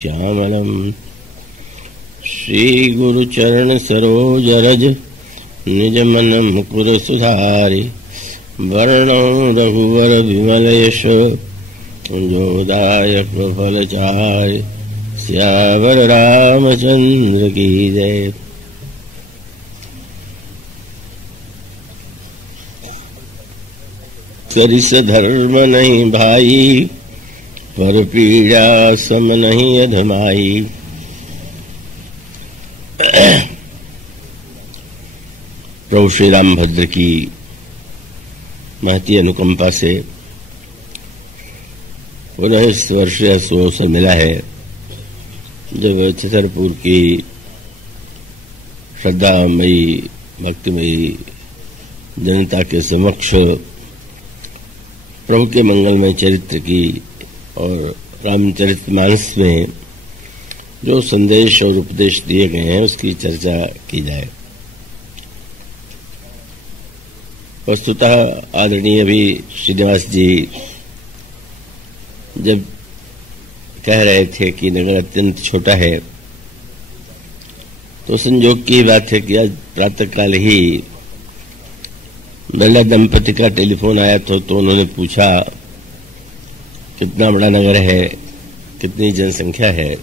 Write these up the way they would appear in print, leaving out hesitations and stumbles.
श्यामलम् श्रीगुरुचरण सरोज रज निज मन मुकुर सुधारि वर्णो रघुवर विमल यश जोदायक फलचारि सियावर रामचंद्र की जय। सरिस धर्म नहीं भाई पर पीड़ा सम नहीं अधमाई। प्रभु श्री रामभद्र की महती अनुकंपा से पुनः इस वर्ष सो अवसर मिला है जब छतरपुर की श्रद्धामयी भक्तिमयी जनता के समक्ष प्रभु के मंगलमय चरित्र की और रामचरितमानस में जो संदेश और उपदेश दिए गए हैं उसकी चर्चा की जाए। वस्तुतः आदरणीय अभी श्रीनिवास जी जब कह रहे थे कि नगर अत्यंत छोटा है तो संयोग की बात है कि आज प्रातःकाल ही बिरला दंपति का टेलीफोन आया तो उन्होंने पूछा कितना बड़ा नगर है, कितनी जनसंख्या है।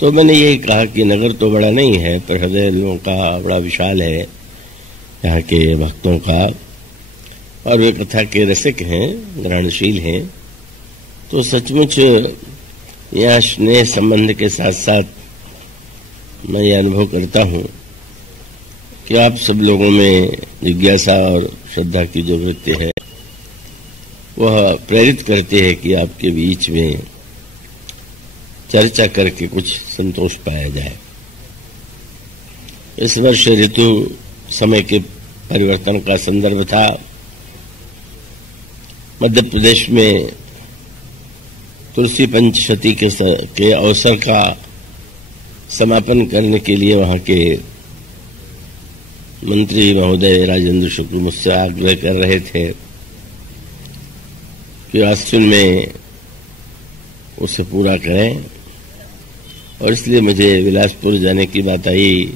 तो मैंने यही कहा कि नगर तो बड़ा नहीं है पर हृदय लोगों का बड़ा विशाल है, यहाँ के भक्तों का, और वे कथा के रसिक हैं, ग्रहणशील हैं। तो सचमुच यहाँ स्नेह संबंध के साथ साथ मैं ये अनुभव करता हूँ कि आप सब लोगों में जिज्ञासा और श्रद्धा की जो वृत्ति है वह प्रेरित करते हैं कि आपके बीच में चर्चा करके कुछ संतोष पाया जाए। इस वर्ष ऋतु समय के परिवर्तन का संदर्भ था। मध्य प्रदेश में तुलसी पंचशती के अवसर का समापन करने के लिए वहां के मंत्री महोदय राजेंद्र शुक्ल मुझसे आग्रह कर रहे थे कि आश्विन में उसे पूरा करें, और इसलिए मुझे बिलासपुर जाने की बात आई।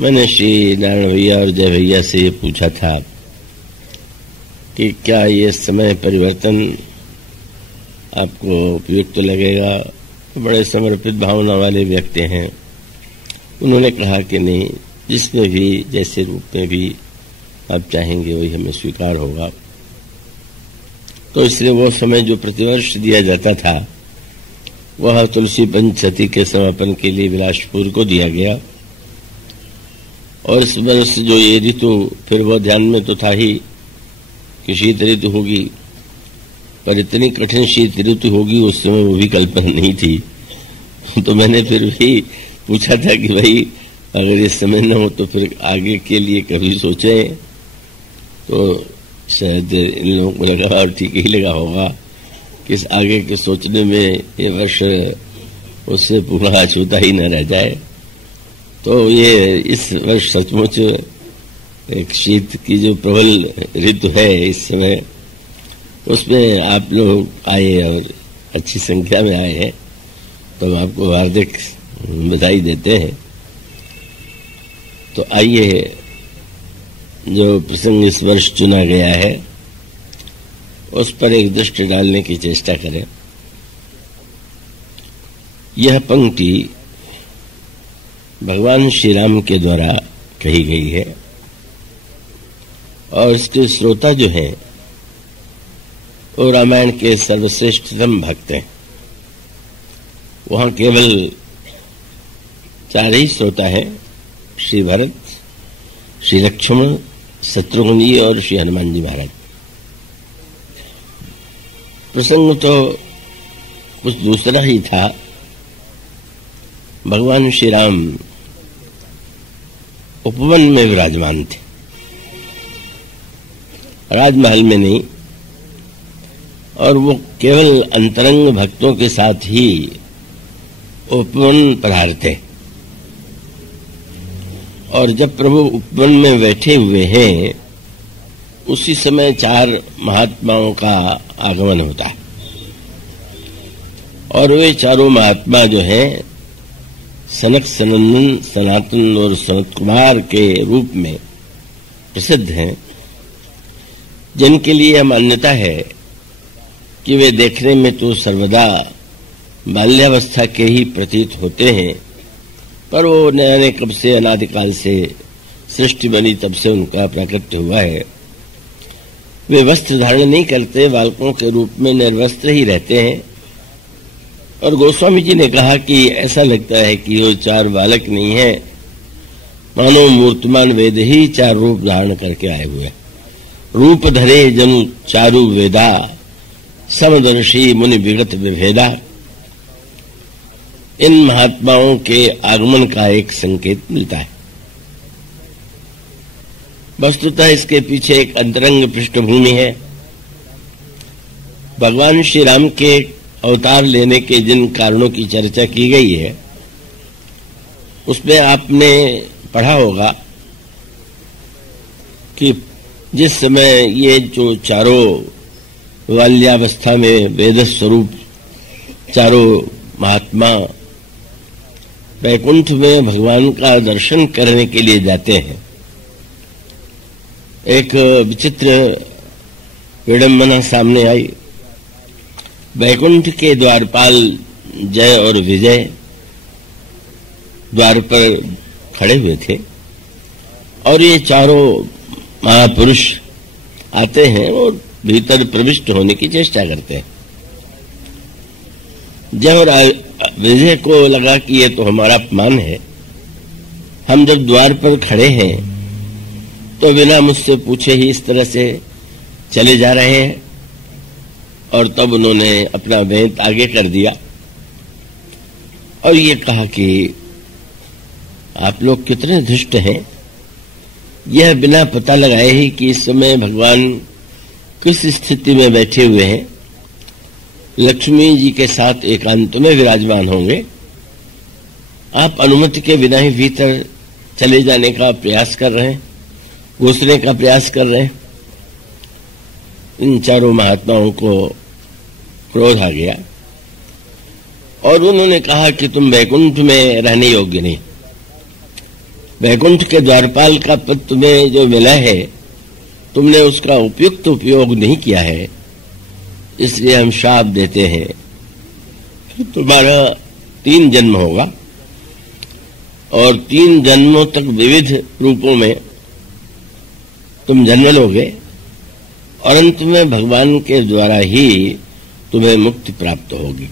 मैंने श्री नारायण भैया और जय भैया से ये पूछा था कि क्या ये समय परिवर्तन आपको उपयुक्त लगेगा। तो बड़े समर्पित भावना वाले व्यक्ति हैं। उन्होंने कहा कि नहीं, जिसमें भी जैसे रूप में भी आप चाहेंगे वही हमें स्वीकार होगा। तो इसलिए वो समय जो प्रतिवर्ष दिया जाता था वह तुलसी पंचशती के समापन के लिए बिलासपुर को दिया गया। और इस वर्ष जो ये ऋतु, फिर वो ध्यान में तो था ही कि शीत ऋतु होगी, पर इतनी कठिन शीत ऋतु होगी उस समय वो भी कल्पना नहीं थी। तो मैंने फिर भी पूछा था कि भाई अगर ये समय न हो तो फिर आगे के लिए कभी सोचें। तो शायद इन लोगों को लगा और ठीक ही लगा होगा कि इस आगे के सोचने में ये वर्ष उससे पूरा अछूता ही न रह जाए। तो ये इस वर्ष सचमुच एक शीत की जो प्रबल ऋतु है इस समय, उसमें आप लोग आए और अच्छी संख्या में आए हैं, तो हम आपको हार्दिक बधाई देते हैं। तो आइए जो प्रसंग इस वर्ष चुना गया है उस पर एक दृष्टि डालने की चेष्टा करें। यह पंक्ति भगवान श्री राम के द्वारा कही गई है और इसके श्रोता जो हैं वो रामायण के सर्वश्रेष्ठतम भक्त हैं। वहां केवल 4 ही श्रोता हैं, श्री भरत, श्री लक्ष्मण, शत्रुघ्न जी और श्री हनुमान जी महाराज। प्रसंग तो कुछ दूसरा ही था। भगवान श्री राम उपवन में विराजमान थे, राजमहल में नहीं, और वो केवल अंतरंग भक्तों के साथ ही उपवन पधारते। और जब प्रभु उपवन में बैठे हुए हैं उसी समय 4 महात्माओं का आगमन होता है। और वे चारों महात्मा जो हैं सनक, सनंदन, सनातन और सनत कुमार के रूप में प्रसिद्ध हैं, जिनके लिए मान्यता है कि वे देखने में तो सर्वदा बाल्यावस्था के ही प्रतीत होते हैं, पर वो न कब से अनादिकाल से सृष्टि बनी तब से उनका प्राकट्य हुआ है। वे वस्त्र धारण नहीं करते, बालकों के रूप में निर्वस्त्र ही रहते हैं। और गोस्वामी जी ने कहा कि ऐसा लगता है कि वो चार बालक नहीं है, मानो मूर्तमान वेद ही चार रूप धारण करके आए हुए। रूप धरे जनु चारु वेदा, समदर्शी मुनि विगत विभेदा। इन महात्माओं के आगमन का एक संकेत मिलता है। वस्तुतः इसके पीछे एक अंतरंग पृष्ठभूमि है। भगवान श्री राम के अवतार लेने के जिन कारणों की चर्चा की गई है, उसमें आपने पढ़ा होगा कि जिस समय ये जो चारों बाल्यावस्था में वेद स्वरूप चारों महात्मा वैकुंठ में भगवान का दर्शन करने के लिए जाते हैं, एक विचित्र विडंबना सामने आई। वैकुंठ के द्वारपाल जय और विजय द्वार पर खड़े हुए थे और ये चारों महापुरुष आते हैं और भीतर प्रविष्ट होने की चेष्टा करते हैं। जय और विजय को लगा कि ये तो हमारा अपमान है, हम जब द्वार पर खड़े हैं तो बिना मुझसे पूछे ही इस तरह से चले जा रहे हैं। और तब उन्होंने अपना वेद आगे कर दिया और ये कहा कि आप लोग कितने दुष्ट हैं, यह बिना पता लगाए ही कि इस समय भगवान किस स्थिति में बैठे हुए हैं, लक्ष्मी जी के साथ एकांत में विराजमान होंगे, आप अनुमति के बिना ही भीतर चले जाने का प्रयास कर रहे हैं, घुसने का प्रयास कर रहे हैं। इन चारों महात्माओं को क्रोध आ गया और उन्होंने कहा कि तुम वैकुंठ में रहने योग्य नहीं। वैकुंठ के द्वारपाल का पद तुम्हें जो मिला है, तुमने उसका उपयुक्त उपयोग नहीं किया है, इसलिए हम शाप देते हैं कि तुम्हारा 3 जन्म होगा और 3 जन्मों तक विविध रूपों में तुम जन्म लोगे और अंत में भगवान के द्वारा ही तुम्हें मुक्ति प्राप्त होगी।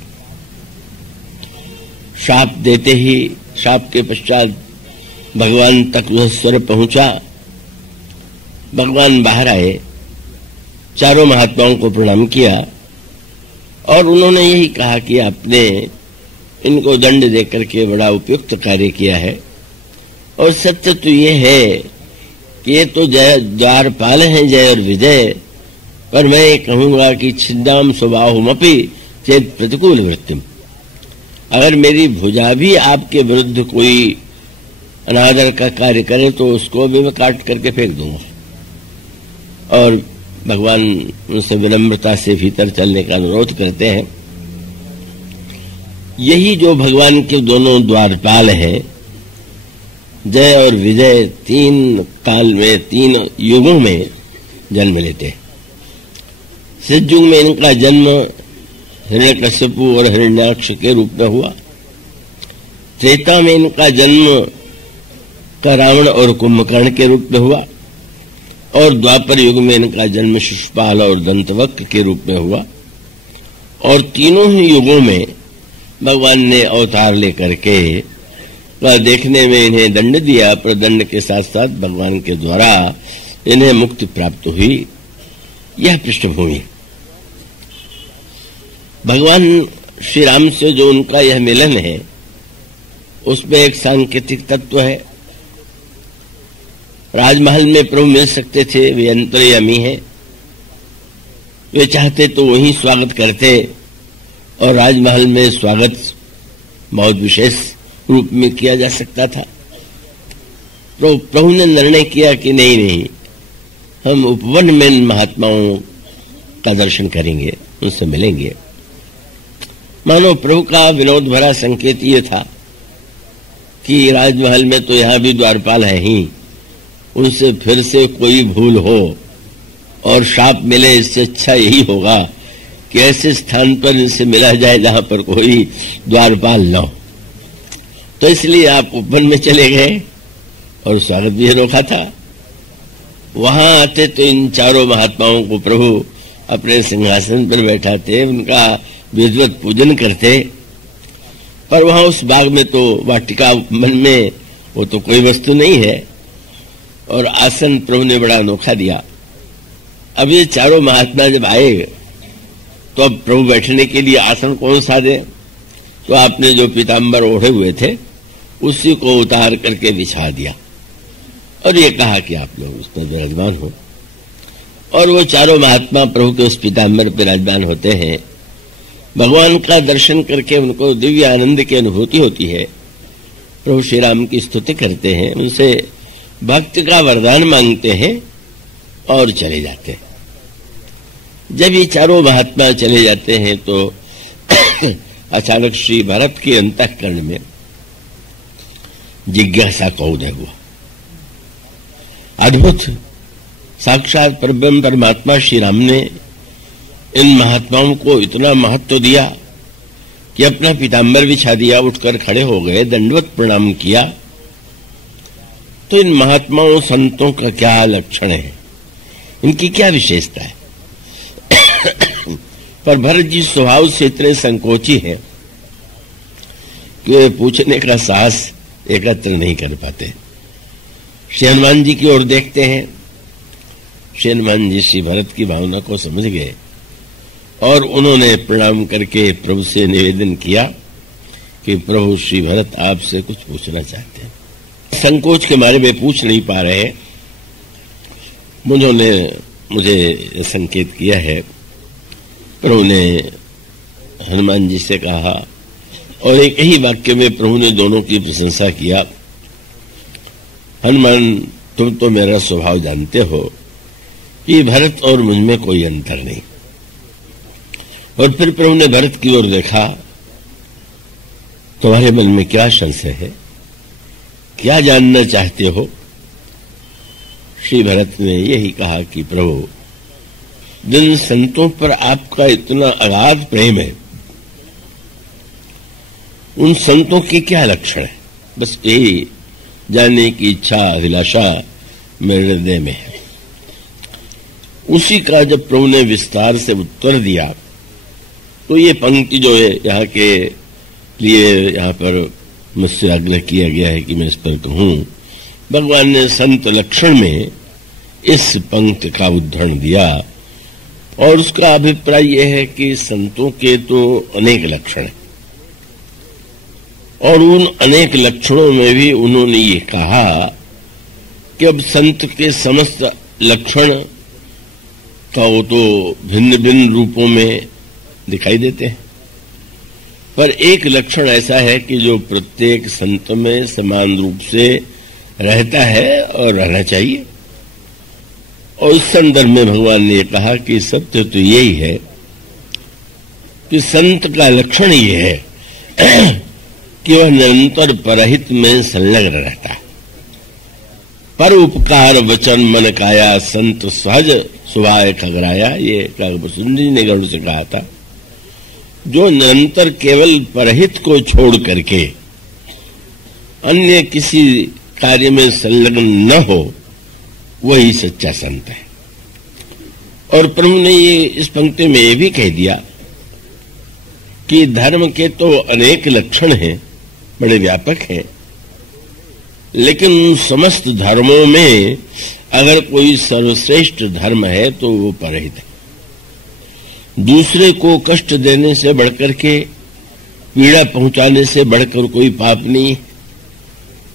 शाप देते ही शाप के पश्चात भगवान तक वह स्वर पहुंचा। भगवान बाहर आए, चारों महात्माओं को प्रणाम किया और उन्होंने यही कहा कि आपने इनको दंड देकर के बड़ा उपयुक्त कार्य किया है और सत्य तो ये है कि ये तो जय द्वारपाल हैं, जय और विजय, पर मैं ये कहूंगा कि छिन्दाम स्वभावमपि चेत प्रतिकूल वृत्तिम। अगर मेरी भुजा भी आपके विरुद्ध कोई अनादर का कार्य करे तो उसको भी मैं काट करके फेंक दूंगा। और भगवान उनसे विनम्रता से भीतर चलने का अनुरोध करते हैं। यही जो भगवान के दोनों द्वारपाल हैं, जय और विजय, 3 काल में 3 युगों में जन्म लेते हैं। सतयुग में इनका जन्म हिरण्यकश्यपु और हिरण्याक्ष के रूप में हुआ। त्रेता में इनका जन्म का रावण और कुंभकर्ण के रूप में हुआ और द्वापर युग में इनका जन्म शिशुपाल और दंतवक्र के रूप में हुआ। और तीनों ही युगों में भगवान ने अवतार लेकर के देखने में इन्हें दंड दिया, पर दंड के साथ साथ भगवान के द्वारा इन्हें मुक्ति प्राप्त हुई। यह पृष्ठभूमि है। भगवान श्री राम से जो उनका यह मिलन है, उसमें एक सांकेतिक तत्व है। राजमहल में प्रभु मिल सकते थे, वे अंतर्यामी हैं, वे चाहते तो वही स्वागत करते और राजमहल में स्वागत बहुत विशेष रूप में किया जा सकता था। तो प्रभु ने निर्णय किया कि नहीं, हम उपवन में महात्माओं का दर्शन करेंगे, उनसे मिलेंगे। मानो प्रभु का विनोद भरा संकेत ये था कि राजमहल में तो यहां भी द्वारपाल है ही, उनसे फिर से कोई भूल हो और शाप मिले, इससे अच्छा यही होगा कि ऐसे स्थान पर इनसे मिला जाए जहां पर कोई द्वारपाल न हो। तो इसलिए आप उपवन में चले गए और स्वागत भी अनोखा था। वहां आते तो इन चारों महात्माओं को प्रभु अपने सिंहासन पर बैठाते, उनका विधिवत पूजन करते। पर वहां उस बाग में तो वाटिका मन में वो तो कोई वस्तु नहीं है, और आसन प्रभु ने बड़ा अनोखा दिया। अब ये चारों महात्मा जब आए तो अब प्रभु बैठने के लिए आसन कौन सा दे, तो आपने जो पीताम्बर ओढ़े हुए थे उसी को उतार करके बिछा दिया और ये कहा कि आप लोग उस पर विराजमान हो। और वो चारों महात्मा प्रभु के उस पीताम्बर पर विराजमान होते हैं। भगवान का दर्शन करके उनको दिव्य आनंद की अनुभूति होती है। प्रभु श्री राम की स्तुति करते हैं, उनसे भक्ति का वरदान मांगते हैं और चले जाते हैं। जब ये चारों महात्मा चले जाते हैं तो अचानक श्री भरत के अंतःकरण में जिज्ञासा का उदय हुआ। अद्भुत, साक्षात परब्रह्म परमात्मा श्री राम ने इन महात्माओं को इतना महत्व दिया कि अपना पीताम्बर बिछा दिया, उठकर खड़े हो गए, दंडवत प्रणाम किया। तो इन महात्माओं संतों का क्या लक्षण है, इनकी क्या विशेषता है? पर भरत जी स्वभाव से इतने संकोची हैं कि वे पूछने का साहस एकत्र नहीं कर पाते। श्री हनुमान जी की ओर देखते हैं। श्री हनुमान जी श्री भरत की भावना को समझ गए और उन्होंने प्रणाम करके प्रभु से निवेदन किया कि प्रभु श्री भरत आपसे कुछ पूछना चाहते हैं। संकोच के मारे में पूछ नहीं पा रहे। उन्होंने मुझे संकेत किया है, प्रभु ने हनुमान जी से कहा और एक ही वाक्य में प्रभु ने दोनों की प्रशंसा किया। हनुमान, तुम तो मेरा स्वभाव जानते हो कि भरत और मुझ में कोई अंतर नहीं। और फिर प्रभु ने भरत की ओर देखा, तुम्हारे मन में क्या संशय है, क्या जानना चाहते हो? श्री भरत ने यही कहा कि प्रभु, जिन संतों पर आपका इतना अगाध प्रेम है, उन संतों के क्या लक्षण है, बस यही जानने की इच्छा अभिलाषा मेरे हृदय में है। उसी का जब प्रभु ने विस्तार से उत्तर दिया तो ये पंक्ति जो है यहाँ के लिए यहाँ पर मुझसे आग्रह किया गया है कि मैं इस पर कहूं। भगवान ने संत लक्षण में इस पंक्ति का उदाहरण दिया और उसका अभिप्राय यह है कि संतों के तो अनेक लक्षण हैं और उन अनेक लक्षणों में भी उन्होंने ये कहा कि अब संत के समस्त लक्षण का वो तो भिन्न भिन्न रूपों में दिखाई देते हैं, पर एक लक्षण ऐसा है कि जो प्रत्येक संत में समान रूप से रहता है और रहना चाहिए। और उस संदर्भ में भगवान ने कहा कि सत्य तो यही है कि संत का लक्षण ये है कि वह निरंतर परहित में संलग्न रहता है। पर उपकार वचन मन काया संत सहज सुभाय खगराया, ये काकभूषण जी ने गरुड़ से कहा था। जो निरंतर केवल परहित को छोड़ करके अन्य किसी कार्य में संलग्न न हो, वही सच्चा संत है। और प्रभु ने ये इस पंक्ति में ये भी कह दिया कि धर्म के तो अनेक लक्षण हैं, बड़े व्यापक हैं, लेकिन उन समस्त धर्मों में अगर कोई सर्वश्रेष्ठ धर्म है तो वो परहित है। दूसरे को कष्ट देने से बढ़कर के, पीड़ा पहुंचाने से बढ़कर कोई पाप नहीं,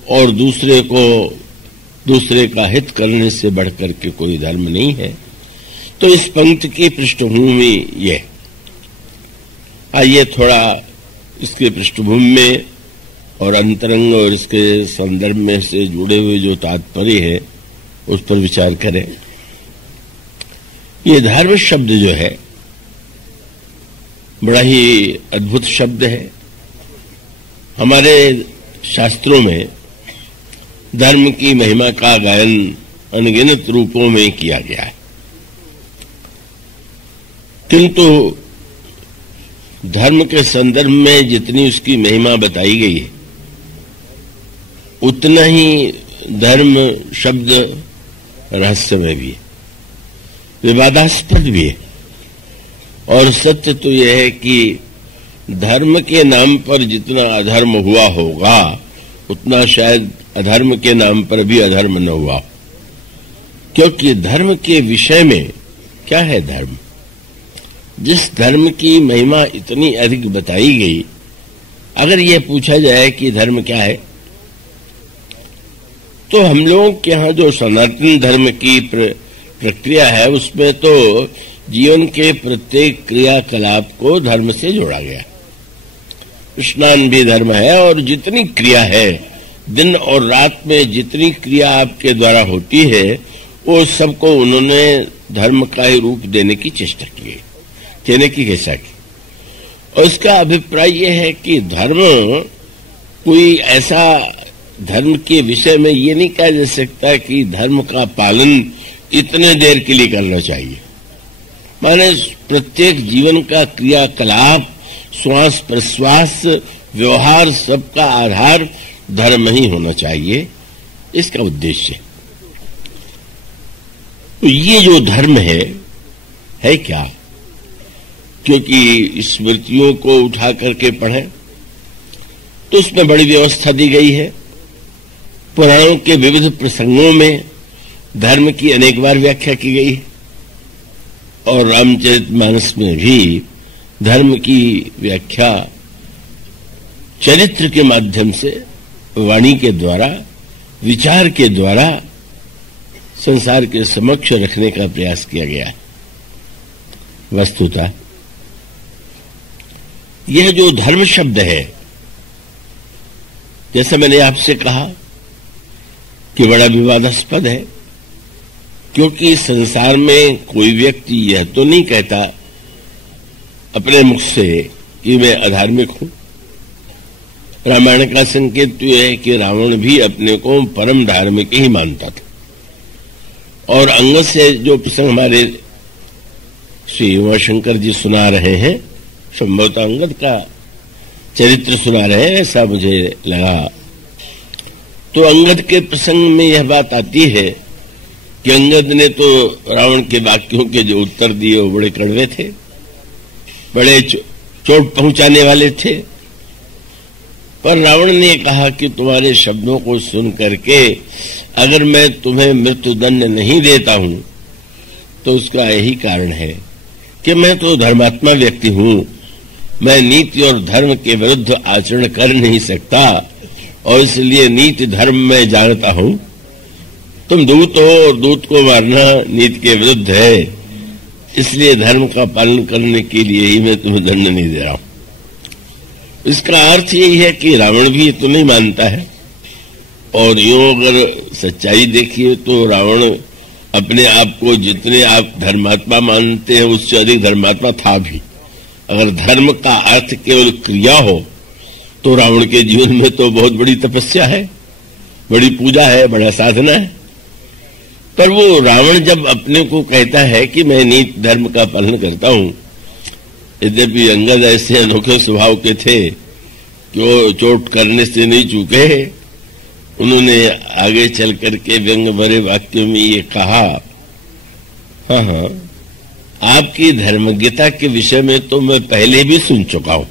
और दूसरे का हित करने से बढ़कर के कोई धर्म नहीं है। तो इस पंक्ति की पृष्ठभूमि ये आइए थोड़ा इसके पृष्ठभूमि में और अंतरंग और इसके संदर्भ में से जुड़े हुए जो तात्पर्य है उस पर विचार करें। ये धर्म शब्द जो है बड़ा ही अद्भुत शब्द है। हमारे शास्त्रों में धर्म की महिमा का गायन अनगिनत रूपों में किया गया है, किंतु धर्म के संदर्भ में जितनी उसकी महिमा बताई गई है, उतना ही धर्म शब्द रहस्यमय भी है, विवादास्पद भी है। और सत्य तो यह है कि धर्म के नाम पर जितना अधर्म हुआ होगा, उतना शायद अधर्म के नाम पर भी अधर्म न हुआ, क्योंकि धर्म के विषय में क्या है धर्म? जिस धर्म की महिमा इतनी अधिक बताई गई, अगर यह पूछा जाए कि धर्म क्या है, तो हम लोगों के यहाँ जो सनातन धर्म की प्रक्रिया है, उसमें तो जीवन के प्रत्येक क्रियाकलाप को धर्म से जोड़ा गया। स्नान भी धर्म है, और जितनी क्रिया है, दिन और रात में जितनी क्रिया आपके द्वारा होती है, वो सबको उन्होंने धर्म का ही रूप देने की चेष्टा की, कहने की चेष्टा की। और उसका अभिप्राय यह है कि धर्म कोई ऐसा, धर्म के विषय में ये नहीं कहा जा सकता कि धर्म का पालन इतने देर के लिए करना चाहिए। माने प्रत्येक जीवन का क्रियाकलाप, श्वास प्रश्वास, व्यवहार, सबका आधार धर्म ही होना चाहिए, इसका उद्देश्य। तो ये जो धर्म है क्या? क्योंकि स्मृतियों को उठा करके पढ़ें तो उसमें बड़ी व्यवस्था दी गई है। पुराणों के विविध प्रसंगों में धर्म की अनेक बार व्याख्या की गई है, और रामचरितमानस में भी धर्म की व्याख्या चरित्र के माध्यम से, वाणी के द्वारा, विचार के द्वारा संसार के समक्ष रखने का प्रयास किया गया है। वस्तुतः यह जो धर्म शब्द है, जैसा मैंने आपसे कहा कि बड़ा विवादास्पद है, क्योंकि संसार में कोई व्यक्ति यह तो नहीं कहता अपने मुख से कि मैं अधार्मिक हूं। रामायण का संकेत तो यह है कि रावण भी अपने को परम धार्मिक ही मानता था। और अंगद से जो प्रसंग हमारे श्री उमाशंकर जी सुना रहे हैं, संभवतः अंगद का चरित्र सुना रहे हैं, ऐसा मुझे लगा। तो अंगद के प्रसंग में यह बात आती है कि अंगद ने तो रावण के वाक्यों के जो उत्तर दिए वो बड़े कड़वे थे, बड़े चोट पहुंचाने वाले थे। पर रावण ने कहा कि तुम्हारे शब्दों को सुन करके अगर मैं तुम्हें मृत्युदंड नहीं देता हूं, तो उसका यही कारण है कि मैं तो धर्मात्मा व्यक्ति हूं, मैं नीति और धर्म के विरुद्ध आचरण कर नहीं सकता, और इसलिए नीति धर्म में जानता हूं। तुम दूत हो और दूत को मारना नीति के विरुद्ध है, इसलिए धर्म का पालन करने के लिए ही मैं तुम्हें दंड नहीं दे रहा हूं। इसका अर्थ यही है कि रावण भी ये तो नहीं मानता है। और यूं अगर सच्चाई देखिए तो रावण अपने आप को जितने आप धर्मात्मा मानते हैं, उससे अधिक धर्मात्मा था भी। अगर धर्म का अर्थ केवल क्रिया हो तो रावण के जीवन में तो बहुत बड़ी तपस्या है, बड़ी पूजा है, बड़ा साधना है। पर वो रावण जब अपने को कहता है कि मैं नीति धर्म का पालन करता हूं, यद्यपि अंगद ऐसे अनोखे स्वभाव के थे कि वो चोट करने से नहीं चूके। उन्होंने आगे चल करके व्यंग भरे वाक्यों में ये कहा, हाँ, आपकी धर्मज्ञता के विषय में तो मैं पहले भी सुन चुका हूं।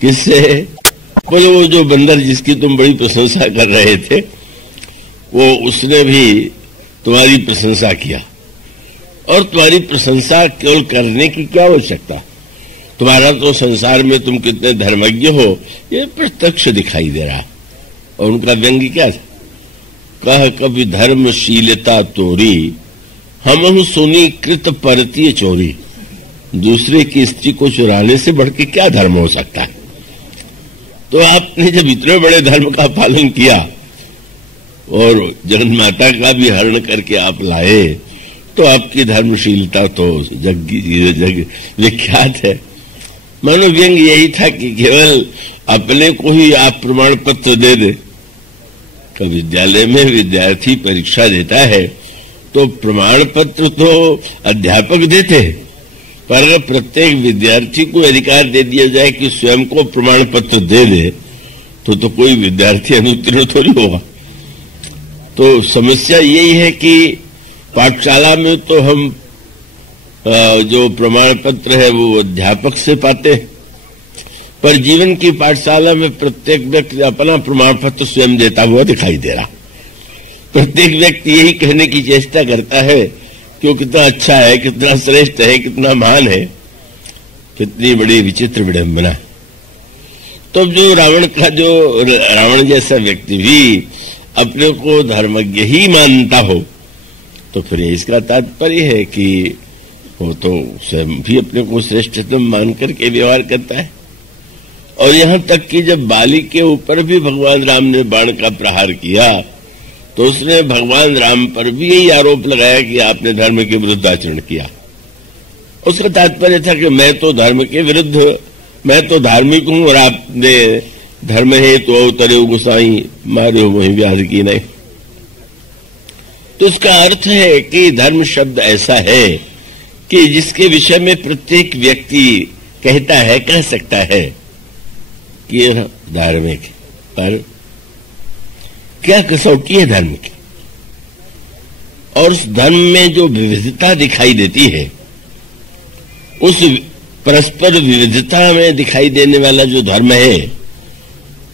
किससे? बोले वो जो बंदर जिसकी तुम बड़ी प्रशंसा कर रहे थे, वो उसने भी तुम्हारी प्रशंसा किया। और तुम्हारी प्रशंसा केवल करने की क्या आवश्यकता, तुम्हारा तो संसार में तुम कितने धर्मज्ञ हो ये प्रत्यक्ष दिखाई दे रहा। और उनका व्यंग्य क्या था? कह कभी धर्मशीलता तोरी, हम सुनी कृत परतीय चोरी। दूसरे की स्त्री को चुराने से बढ़ के क्या धर्म हो सकता है? तो आपने जब इतने बड़े धर्म का पालन किया और जगन माता का भी हरण करके आप लाए, तो आपकी धर्मशीलता तो जग विख्यात है। मनोव्यंग यही था कि केवल अपने को ही आप प्रमाण पत्र दे दे। तो विद्यालय में विद्यार्थी परीक्षा देता है तो प्रमाण पत्र तो अध्यापक देते हैं, पर अगर प्रत्येक विद्यार्थी को अधिकार दे दिया जाए कि स्वयं को प्रमाण पत्र दे दे तो कोई विद्यार्थी अनुत्तीर्ण थोड़ी होगा। तो समस्या यही है कि पाठशाला में तो हम जो प्रमाण पत्र है वो अध्यापक से पाते हैं, पर जीवन की पाठशाला में प्रत्येक व्यक्ति अपना प्रमाण पत्र स्वयं देता हुआ दिखाई दे रहा। प्रत्येक व्यक्ति यही कहने की चेष्टा करता है कि वो कितना अच्छा है, कितना श्रेष्ठ है, कितना महान है। कितनी बड़ी विचित्र विडंबना है। तो जो रावण जैसा व्यक्ति भी अपने को धर्मज्ञ ही मानता हो तो फिर इसका तात्पर्य है कि वो तो स्वयं भी अपने को श्रेष्ठतम मान करके व्यवहार करता है। और यहां तक कि जब बाली के ऊपर भी भगवान राम ने बाण का प्रहार किया तो उसने भगवान राम पर भी यही आरोप लगाया कि आपने धर्म के विरुद्ध आचरण किया। उसका तात्पर्य था कि मैं तो धर्म के विरुद्ध, मैं तो धार्मिक हूं और आपने धर्म है तो अवतरे गुसाई मारे वही व्याध की नहीं। तो उसका अर्थ है कि धर्म शब्द ऐसा है कि जिसके विषय में प्रत्येक व्यक्ति कह सकता है कि यह धार्मिक है, पर क्या कसौटी है धर्म की। और उस धर्म में जो विविधता दिखाई देती है, उस परस्पर विविधता में दिखाई देने वाला जो धर्म है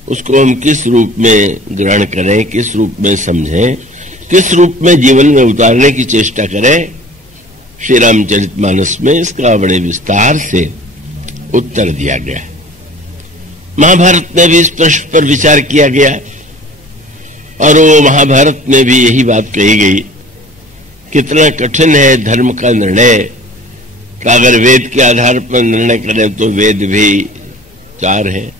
उसको हम किस रूप में ग्रहण करें, किस रूप में समझें, किस रूप में जीवन में उतारने की चेष्टा करें। श्री रामचरितमानस में इसका बड़े विस्तार से उत्तर दिया गया है। महाभारत में भी इस प्रश्न पर विचार किया गया है और वो महाभारत में भी यही बात कही गई। कितना कठिन है धर्म का निर्णय का। अगर वेद के आधार पर निर्णय करें तो वेद भी 4 हैं,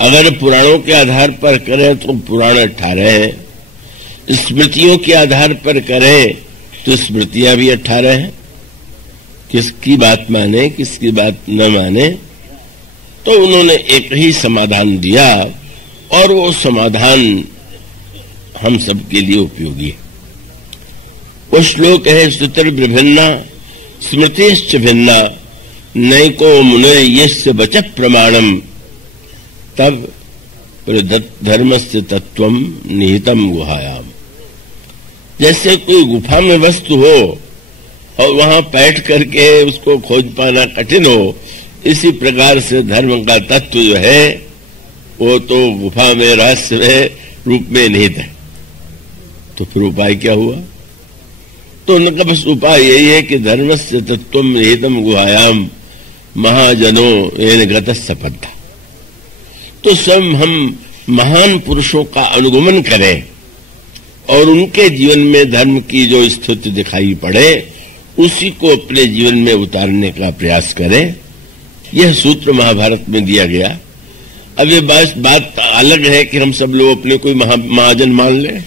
अगर पुराणों के आधार पर करें तो पुराण 18 हैं, स्मृतियों के आधार पर करें तो स्मृतियां भी 18 हैं। किसकी बात माने, किसकी बात न माने, तो उन्होंने एक ही समाधान दिया और वो समाधान हम सबके लिए उपयोगी है। वो श्लोक है सुतर विभिन्ना स्मृतिश्च भिन्ना नैको मुने यस्य वच प्रमाणम तब धर्मस्य तत्वम निहितम गुहायाम। जैसे कोई गुफा में वस्तु हो और वहां बैठ करके उसको खोज पाना कठिन हो, इसी प्रकार से धर्म का तत्व जो है वो तो गुफा में रहस्य रूप में निहित है। तो फिर उपाय क्या हुआ? तो उनका बस उपाय यही है कि धर्मस्य तत्वम निहितम गुहायाम महाजनो येन गतस्य पन्था। तो स्वयं हम महान पुरुषों का अनुगमन करें और उनके जीवन में धर्म की जो स्थिति दिखाई पड़े उसी को अपने जीवन में उतारने का प्रयास करें। यह सूत्र महाभारत में दिया गया। अब ये बात अलग है कि हम सब लोग अपने कोई महाजन मान लें,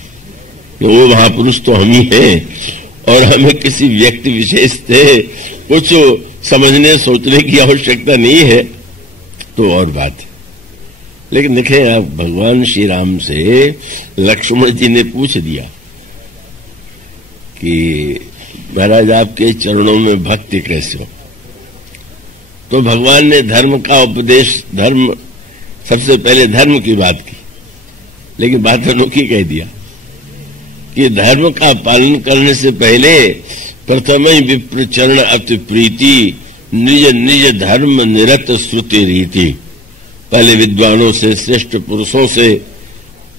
वो महापुरुष तो हम ही हैं और हमें किसी व्यक्ति विशेष से कुछ समझने सोचने की आवश्यकता नहीं है, तो और बात है। लेकिन देखें, आप भगवान श्री राम से लक्ष्मण जी ने पूछ दिया कि महाराज आपके चरणों में भक्ति कैसे हो। तो भगवान ने धर्म का उपदेश, धर्म सबसे पहले धर्म की बात की, लेकिन बात अनोखी कह दिया कि धर्म का पालन करने से पहले प्रथम विप्र चरण अति प्रीति निज निज धर्म निरत श्रुति रीति। पहले विद्वानों से, श्रेष्ठ पुरुषों से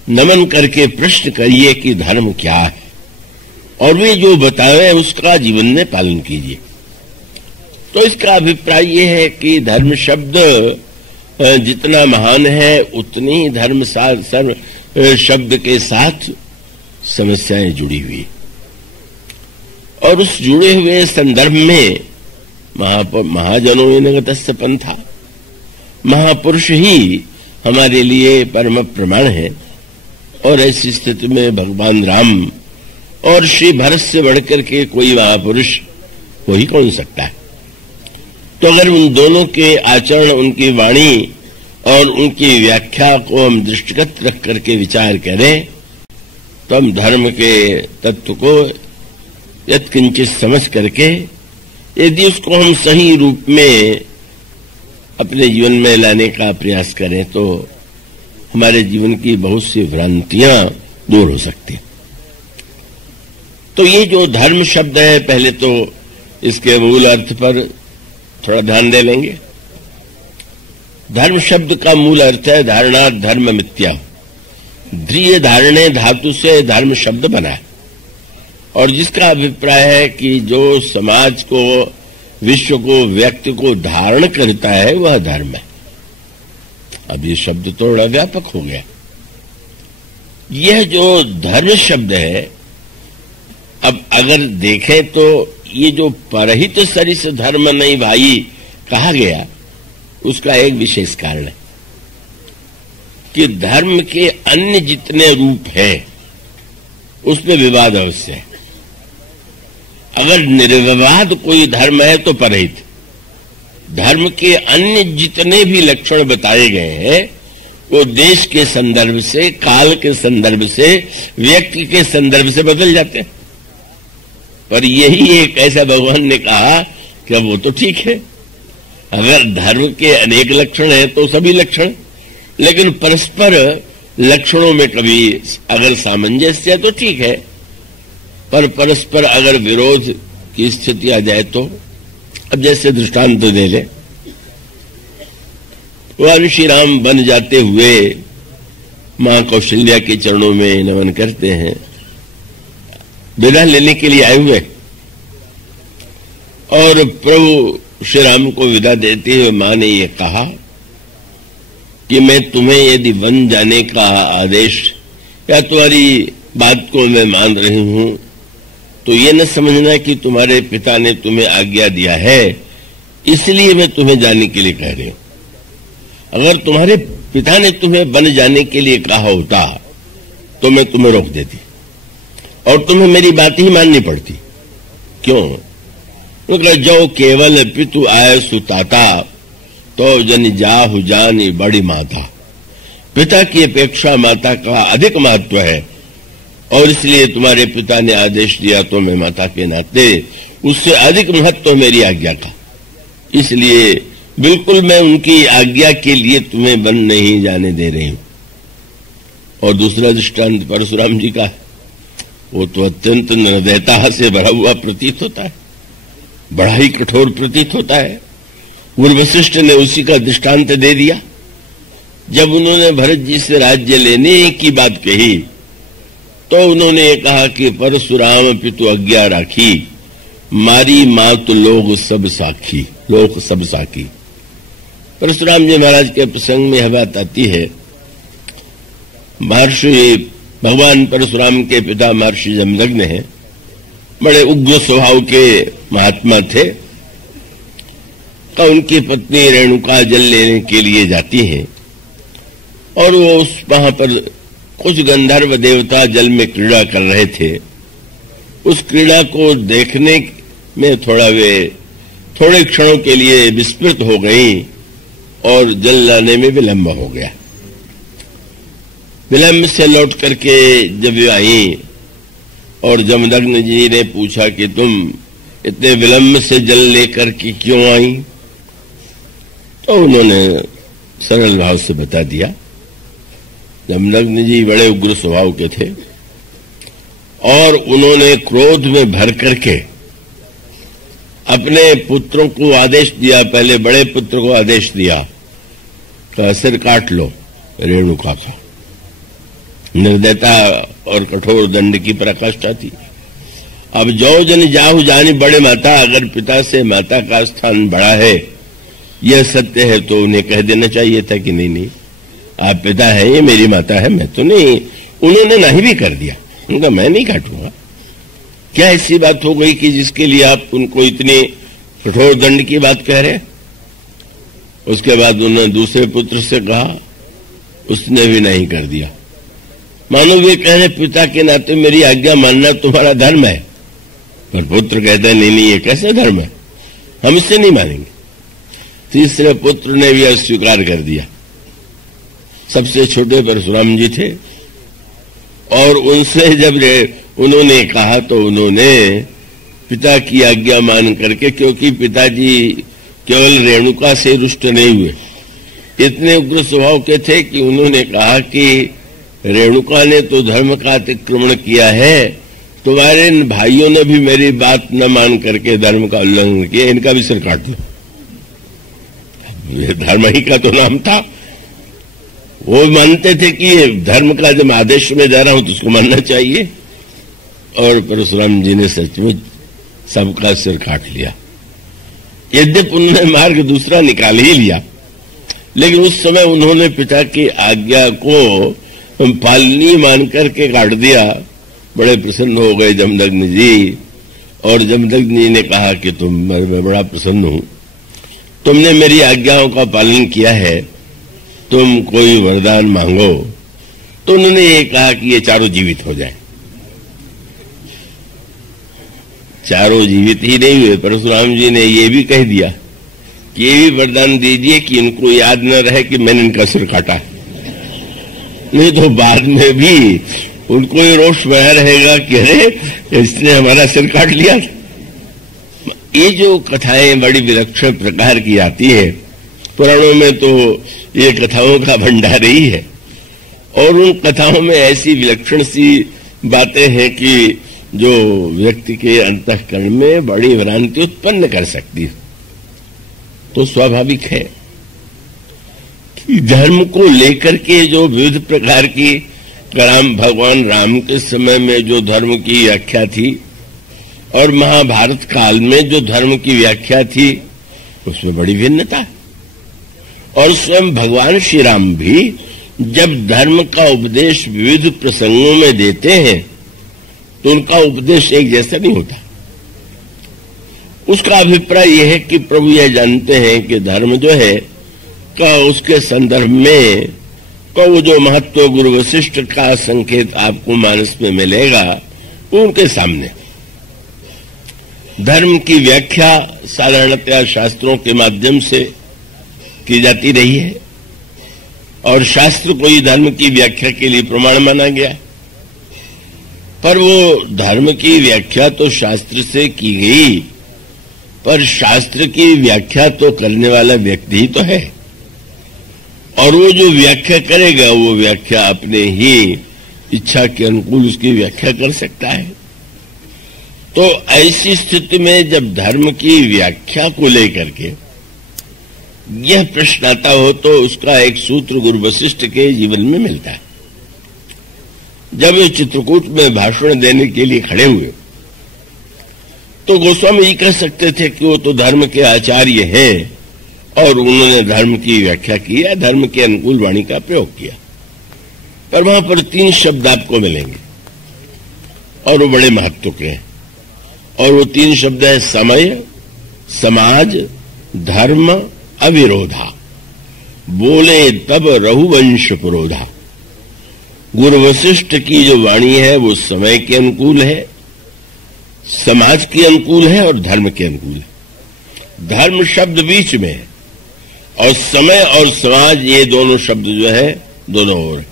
नमन करके प्रश्न करिए कि धर्म क्या है और वे जो बताए उसका जीवन में पालन कीजिए। तो इसका अभिप्राय ये है कि धर्म शब्द जितना महान है उतनी ही धर्म शब्द के साथ समस्याएं जुड़ी हुई, और उस जुड़े हुए संदर्भ में महाजनों येन गतस्य पन्था, महापुरुष ही हमारे लिए परम प्रमाण है। और ऐसी स्थिति में भगवान राम और श्री भरत से बढ़कर के कोई महापुरुष हो ही कौन सकता है। तो अगर उन दोनों के आचरण, उनकी वाणी और उनकी व्याख्या को हम दृष्टिगत रख करके विचार करें तो हम धर्म के तत्व को यत्किंचित समझ करके यदि उसको हम सही रूप में अपने जीवन में लाने का प्रयास करें तो हमारे जीवन की बहुत सी भ्रांतियां दूर हो सकती हैं। तो ये जो धर्म शब्द है, पहले तो इसके मूल अर्थ पर थोड़ा ध्यान दे लेंगे। धर्म शब्द का मूल अर्थ है धारणा धर्म मिथ्या। ध्रिय धारणे धातु से धर्म शब्द बना है और जिसका अभिप्राय है कि जो समाज को, विश्व को, व्यक्ति को धारण करता है वह धर्म है। अब ये शब्द थोड़ा व्यापक हो गया। यह जो धर्म शब्द है, अब अगर देखें तो ये जो परहित सरिस धर्म नहीं भाई कहा गया, उसका एक विशेष कारण है कि धर्म के अन्य जितने रूप हैं उसमें विवाद अवश्य है। अगर निर्विवाद कोई धर्म है तो परहित। धर्म के अन्य जितने भी लक्षण बताए गए हैं वो देश के संदर्भ से, काल के संदर्भ से, व्यक्ति के संदर्भ से बदल जाते हैं। पर यही एक ऐसा भगवान ने कहा कि वो तो ठीक है, अगर धर्म के अनेक लक्षण हैं तो सभी लक्षण, लेकिन परस्पर लक्षणों में कभी अगर सामंजस्य है तो ठीक है, पर परस्पर अगर विरोध की स्थिति आ जाए तो, अब जैसे दृष्टांत दे ले, भगवान श्री राम बन जाते हुए मां कौशल्या के चरणों में नमन करते हैं, विदा लेने के लिए आए हुए और प्रभु श्री राम को विदा देते हुए मां ने यह कहा कि मैं तुम्हें यदि वन जाने का आदेश या तुम्हारी बात को मैं मान रही हूं तो ये न समझना कि तुम्हारे पिता ने तुम्हें आज्ञा दिया है इसलिए मैं तुम्हें जाने के लिए कह रही हूं। अगर तुम्हारे पिता ने तुम्हें वन जाने के लिए कहा होता तो मैं तुम्हें रोक देती और तुम्हें मेरी बात ही माननी पड़ती। क्यों? क्योंकि जो केवल पितु आय सुताता तो जन जाहु जानी बड़ी माता। पिता की अपेक्षा माता का अधिक महत्व है और इसलिए तुम्हारे पिता ने आदेश दिया तो मैं माता के नाते उससे अधिक महत्व मेरी आज्ञा का, इसलिए बिल्कुल मैं उनकी आज्ञा के लिए तुम्हें वन नहीं जाने दे रही हूं। और दूसरा दृष्टांत परशुराम जी का, वो तो अत्यंत निर्दयता से भरा हुआ प्रतीत होता है, बड़ा ही कठोर प्रतीत होता है। वशिष्ठ ने उसी का दृष्टांत दे दिया। जब उन्होंने भरत जी से राज्य लेने की बात कही तो उन्होंने कहा कि परशुराम पितु आज्ञा राखी, मारी मात लोग सब साखी, लोग सब साखी। परशुराम जी महाराज के प्रसंग में यह बात आती है, महर्षि भगवान परशुराम के पिता महर्षि जमदग्नि हैं, बड़े उग्र स्वभाव के महात्मा थे। तो उनकी पत्नी रेणुका जल लेने के लिए जाती है और वो वहां पर कुछ गंधर्व देवता जल में क्रीड़ा कर रहे थे। उस क्रीड़ा को देखने में थोड़े क्षणों के लिए विस्मृत हो गई और जल लाने में विलंब हो गया। विलंब से लौट करके जब वे आई और जमदग्नि जी ने पूछा कि तुम इतने विलंब से जल लेकर के क्यों आई, तो उन्होंने सरल भाव से बता दिया। जमदग्नि जी बड़े उग्र स्वभाव के थे और उन्होंने क्रोध में भर करके अपने पुत्रों को आदेश दिया, पहले बड़े पुत्र को आदेश दिया कि सिर काट लो रेणुका का। निर्दयता और कठोर दंड की पराकाष्ठा थी। अब जो जन जाहु जानी बड़े माता, अगर पिता से माता का स्थान बड़ा है, यह सत्य है तो उन्हें कह देना चाहिए था कि नहीं आप पिता है, ये मेरी माता है, मैं तो नहीं। उन्होंने नहीं भी कर दिया, उनका मैं नहीं काटूंगा। क्या ऐसी बात हो गई कि जिसके लिए आप उनको इतने कठोर दंड की बात कह रहे हैं? उसके बाद उन्होंने दूसरे पुत्र से कहा, उसने भी नहीं कर दिया। मानो वे कह रहे पिता के नाते मेरी आज्ञा मानना तुम्हारा धर्म है, पर पुत्र कहता है नहीं ये कैसे धर्म है, हम इससे नहीं मानेंगे। तीसरे पुत्र ने भी अस्वीकार कर दिया। सबसे छोटे परशुराम जी थे और उनसे जब उन्होंने कहा तो उन्होंने पिता की आज्ञा मान करके, क्योंकि पिताजी केवल रेणुका से रुष्ट नहीं हुए, इतने उग्र स्वभाव के थे कि उन्होंने कहा कि रेणुका ने तो धर्म का अतिक्रमण किया है, तुम्हारे इन भाइयों ने भी मेरी बात न मान करके धर्म का उल्लंघन किया, इनका भी सिर काट लो। ये धर्म ही का तो नाम था। वो मानते थे कि ये धर्म का जब आदेश में जा रहा हूं तो उसको मानना चाहिए। और परशुराम जी ने सचमुच सबका सिर काट लिया। यद्यपि उन्होंने मार्ग दूसरा निकाल ही लिया, लेकिन उस समय उन्होंने पिता की आज्ञा को पालनीय मान करके काट दिया। बड़े प्रसन्न हो गए जमदग्नि जी, और जमदग्नि जी ने कहा कि मैं बड़ा प्रसन्न हूं, तुमने मेरी आज्ञाओं का पालन किया है, तुम कोई वरदान मांगो। तो उन्होंने ये कहा कि ये चारों जीवित हो जाएं। चारों जीवित ही नहीं हुए, परशुराम जी ने ये भी कह दिया कि ये भी वरदान दीजिए कि इनको याद न रहे कि मैंने इनका सिर काटा, नहीं तो बाद में भी उनको ये रोष बना रहेगा कि अरे इसने हमारा सिर काट लिया। ये जो कथाएं बड़ी विलक्षण प्रकार की आती है पुराणों में, तो ये कथाओं का भंडार ही है। और उन कथाओं में ऐसी विलक्षण सी बातें हैं कि जो व्यक्ति के अंतःकरण में बड़ी भ्रांति उत्पन्न कर सकती है। तो स्वाभाविक है कि धर्म को लेकर के जो विविध प्रकार की भगवान राम के समय में जो धर्म की व्याख्या थी और महाभारत काल में जो धर्म की व्याख्या थी, उसमें बड़ी भिन्नता। और स्वयं भगवान श्री राम भी जब धर्म का उपदेश विविध प्रसंगों में देते हैं तो उनका उपदेश एक जैसा नहीं होता। उसका अभिप्राय यह है कि प्रभु यह जानते हैं कि धर्म जो है का उसके संदर्भ में का वो जो महत्व गुरु वशिष्ठ का संकेत आपको मानस में मिलेगा, वो उनके सामने। धर्म की व्याख्या साधारणतया शास्त्रों के माध्यम से की जाती रही है और शास्त्र को ही धर्म की व्याख्या के लिए प्रमाण माना गया। पर वो धर्म की व्याख्या तो शास्त्र से की गई, पर शास्त्र की व्याख्या तो करने वाला व्यक्ति ही तो है, और वो जो व्याख्या करेगा वो व्याख्या अपने ही इच्छा के अनुकूल उसकी व्याख्या कर सकता है। तो ऐसी स्थिति में जब धर्म की व्याख्या को लेकर के यह प्रश्न आता हो तो उसका एक सूत्र गुरु वशिष्ठ के जीवन में मिलता है। जब वे चित्रकूट में भाषण देने के लिए खड़े हुए तो गोस्वामी जी कह सकते थे कि वो तो धर्म के आचार्य हैं और उन्होंने धर्म की व्याख्या की है, धर्म के अनुकूल वाणी का प्रयोग किया। पर वहां पर 3 शब्द आपको मिलेंगे और वो बड़े महत्व के हैं, और वो 3 शब्द है समय, समाज, धर्म, अविरोधा। बोले तब रघुवंश पुरोधा। गुरु वशिष्ठ की जो वाणी है वो समय के अनुकूल है, समाज के अनुकूल है और धर्म के अनुकूल है। धर्म शब्द बीच में है और समय और समाज ये दोनों शब्द जो है दोनों ओर।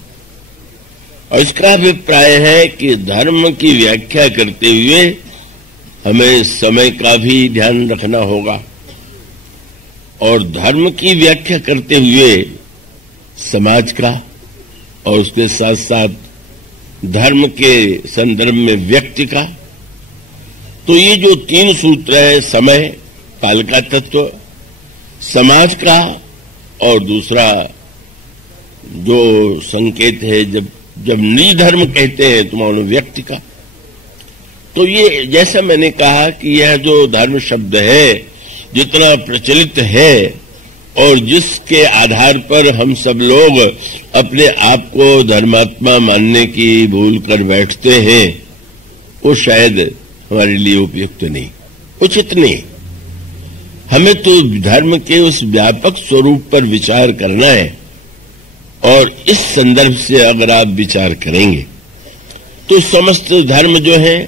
और इसका अभिप्राय है कि धर्म की व्याख्या करते हुए हमें समय का भी ध्यान रखना होगा और धर्म की व्याख्या करते हुए समाज का, और उसके साथ साथ धर्म के संदर्भ में व्यक्ति का। तो ये जो 3 सूत्र है, समय काल का तत्व, समाज का, और दूसरा जो संकेत है जब निधर्म कहते हैं तो मानो व्यक्ति का। तो ये जैसा मैंने कहा कि यह जो धर्म शब्द है जितना प्रचलित है और जिसके आधार पर हम सब लोग अपने आप को धर्मात्मा मानने की भूल कर बैठते हैं, वो शायद हमारे लिए उपयुक्त नहीं, उचित नहीं। हमें तो धर्म के उस व्यापक स्वरूप पर विचार करना है, और इस संदर्भ से अगर आप विचार करेंगे तो समस्त धर्म जो है,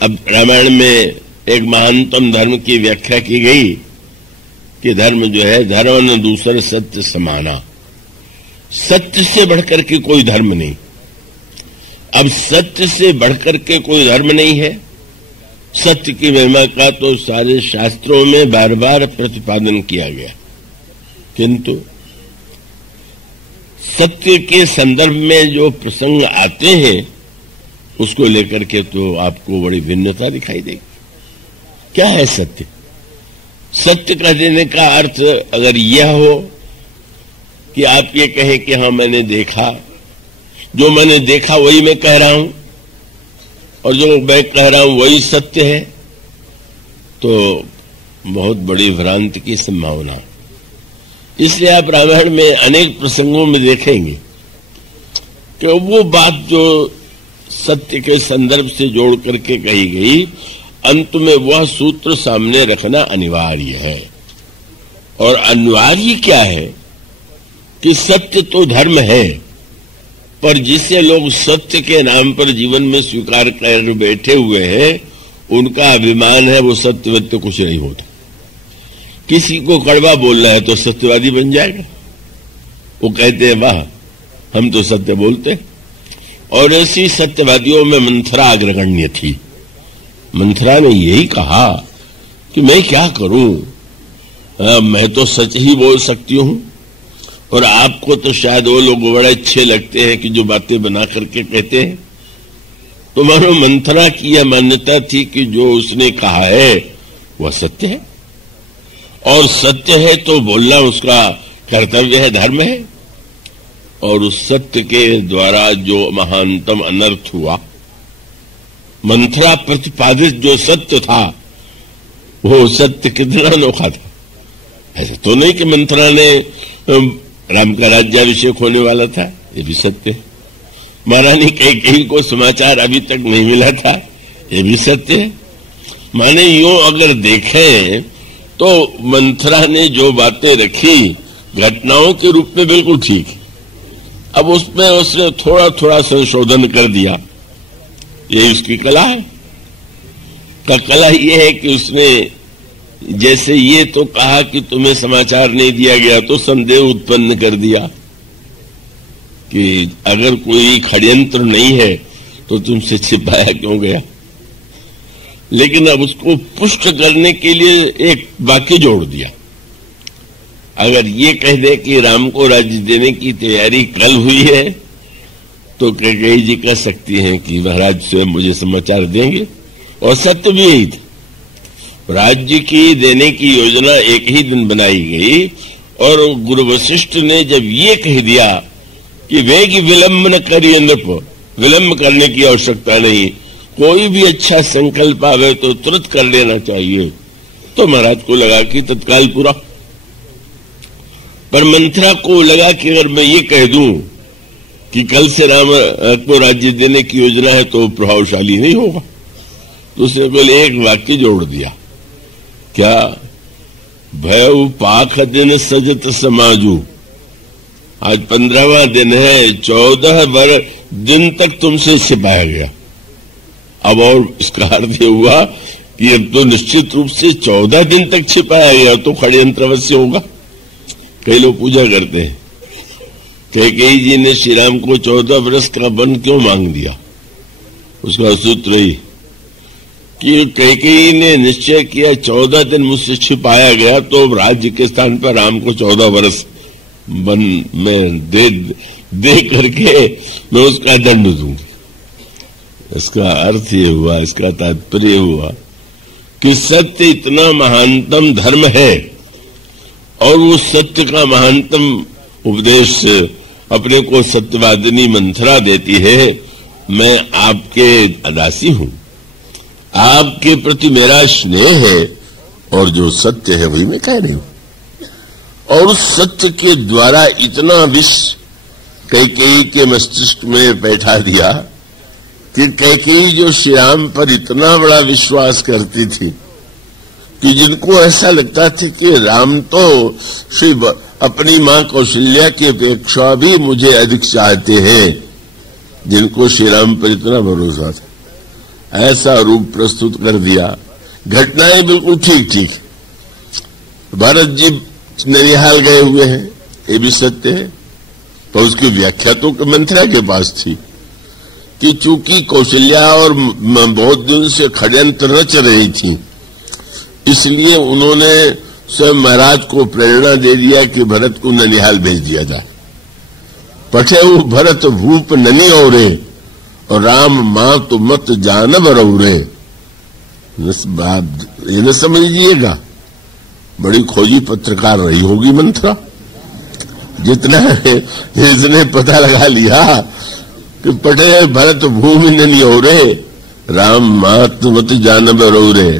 अब रामायण में एक महानतम धर्म की व्याख्या की गई कि धर्म जो है, धर्म न दूसर सत्य समाना, सत्य से बढ़कर के कोई धर्म नहीं। अब सत्य से बढ़कर के कोई धर्म नहीं है। सत्य की महिमा का तो सारे शास्त्रों में बार बार प्रतिपादन किया गया, किंतु सत्य के संदर्भ में जो प्रसंग आते हैं उसको लेकर के तो आपको बड़ी भिन्नता दिखाई देगी। क्या है सत्य? सत्य कह देने का अर्थ अगर यह हो कि आप ये कहें कि हाँ मैंने देखा, जो मैंने देखा वही मैं कह रहा हूं और जो मैं कह रहा हूं वही सत्य है, तो बहुत बड़ी भ्रांति की संभावना। इसलिए आप रामायण में अनेक प्रसंगों में देखेंगे कि वो बात जो सत्य के संदर्भ से जोड़ करके कही गई, अंत में वह सूत्र सामने रखना अनिवार्य है। और अनिवार्य क्या है कि सत्य तो धर्म है, पर जिसे लोग सत्य के नाम पर जीवन में स्वीकार कर बैठे हुए हैं, उनका अभिमान है वो सत्यवत्य कुछ नहीं होता। किसी को कड़वा बोलना है तो सत्यवादी बन जाएगा। वो कहते हैं वाह हम तो सत्य बोलते हैं। और ऐसी सत्यवादियों में मंथरा अग्रगण्य थी। मंथरा ने यही कहा कि मैं क्या करूं, मैं तो सच ही बोल सकती हूं, और आपको तो शायद वो लोग बड़े अच्छे लगते हैं कि जो बातें बना करके कहते हैं। तो मानो मंथरा की यह मान्यता थी कि जो उसने कहा है वह सत्य है, और सत्य है तो बोलना उसका कर्तव्य है, धर्म है। और उस सत्य के द्वारा जो महानतम अनर्थ हुआ, मंथरा प्रतिपादित जो सत्य था वो सत्य कितना अनोखा था। ऐसा तो नहीं कि मंथरा ने राम का राज्याभिषेक होने वाला था, ये भी सत्य है। महारानी कैकेयी को समाचार अभी तक नहीं मिला था, ये भी सत्य है। माने यूं अगर देखें तो मंथरा ने जो बातें रखी घटनाओं के रूप में बिल्कुल ठीक है। अब उसमें उसने थोड़ा थोड़ा संशोधन कर दिया, ये उसकी कला है। का कला ये है कि उसने जैसे ये तो कहा कि तुम्हें समाचार नहीं दिया गया, तो संदेह उत्पन्न कर दिया कि अगर कोई षड्यंत्र नहीं है तो तुमसे छिपाया क्यों गया। लेकिन अब उसको पुष्ट करने के लिए एक वाक्य जोड़ दिया। अगर ये कह दे कि राम को राज्य देने की तैयारी कल हुई है, तो कैकेयी जी कह सकती हैं कि महाराज स्वयं मुझे समाचार देंगे, और सत्य भी यही था। राज्य की देने की योजना एक ही दिन बनाई गई, और गुरु वशिष्ठ ने जब ये कह दिया कि वेग विलंब न करिए नृप, विलंब करने की आवश्यकता नहीं, कोई भी अच्छा संकल्प आवे तो तुरंत कर लेना चाहिए, तो महाराज को लगा कि तत्काल पूरा। पर मंथरा को लगा कि अगर मैं ये कह दूं कि कल से राम को राज्य देने की योजना है तो प्रभावशाली नहीं होगा, तो उसने केवल एक वाक्य जोड़ दिया, क्या भय पाख दिन सजत समाजू। आज 15वां दिन है, 14 दिन तक तुमसे छिपाया गया। अब और इसका अर्थ हुआ कि अब तो निश्चित रूप से 14 दिन तक छिपाया गया, तो षड्यंत्र अवश्य होगा। कई लोग पूजा करते हैं कैकेयी जी ने श्री राम को 14 वर्ष का वन क्यों मांग दिया। उसका सूत्र ही कि कैकेयी ने निश्चय किया 14 दिन मुझसे छिपाया गया, तो राज्य के स्थान पर राम को 14 वर्ष वन में दे करके मैं उसका दंड दूंगी। इसका अर्थ ये हुआ, इसका तात्पर्य हुआ कि सत्य इतना महानतम धर्म है, और वो सत्य का महानतम उपदेश अपने को सत्यवादिनी मंथरा देती है। मैं आपके दासी हूं, आपके प्रति मेरा स्नेह है, और जो सत्य है वही मैं कह रही हूं। और उस सत्य के द्वारा इतना विष कैकेयी के मस्तिष्क में बैठा दिया कि कैकेयी जो श्री राम पर इतना बड़ा विश्वास करती थी कि जिनको ऐसा लगता था कि राम तो श्री अपनी मां कौशल्या की अपेक्षा भी मुझे अधिक चाहते हैं, जिनको श्री राम पर इतना भरोसा था, ऐसा रूप प्रस्तुत कर दिया। घटनाएं बिल्कुल ठीक ठीक, भरत जी ननिहाल गए हुए हैं, ये भी सत्य है। तो उसकी व्याख्या तो मंथरा के पास थी कि चूंकि कौशल्या और बहुत दिन से षड्यंत्र रच रही थी, इसलिए उन्होंने स्वयं महाराज को प्रेरणा दे दिया कि भरत को ननिहाल भेज दिया जाए। पठे वो भरत भूप ननी औरे और राम मां तो मत जानब रौरे। ये न समझिएगा, बड़ी खोजी पत्रकार रही होगी मंथरा, जितना इसने पता लगा लिया कि पठे भरत भूमि ननी औरे राम मां तो मत जानब रौरे,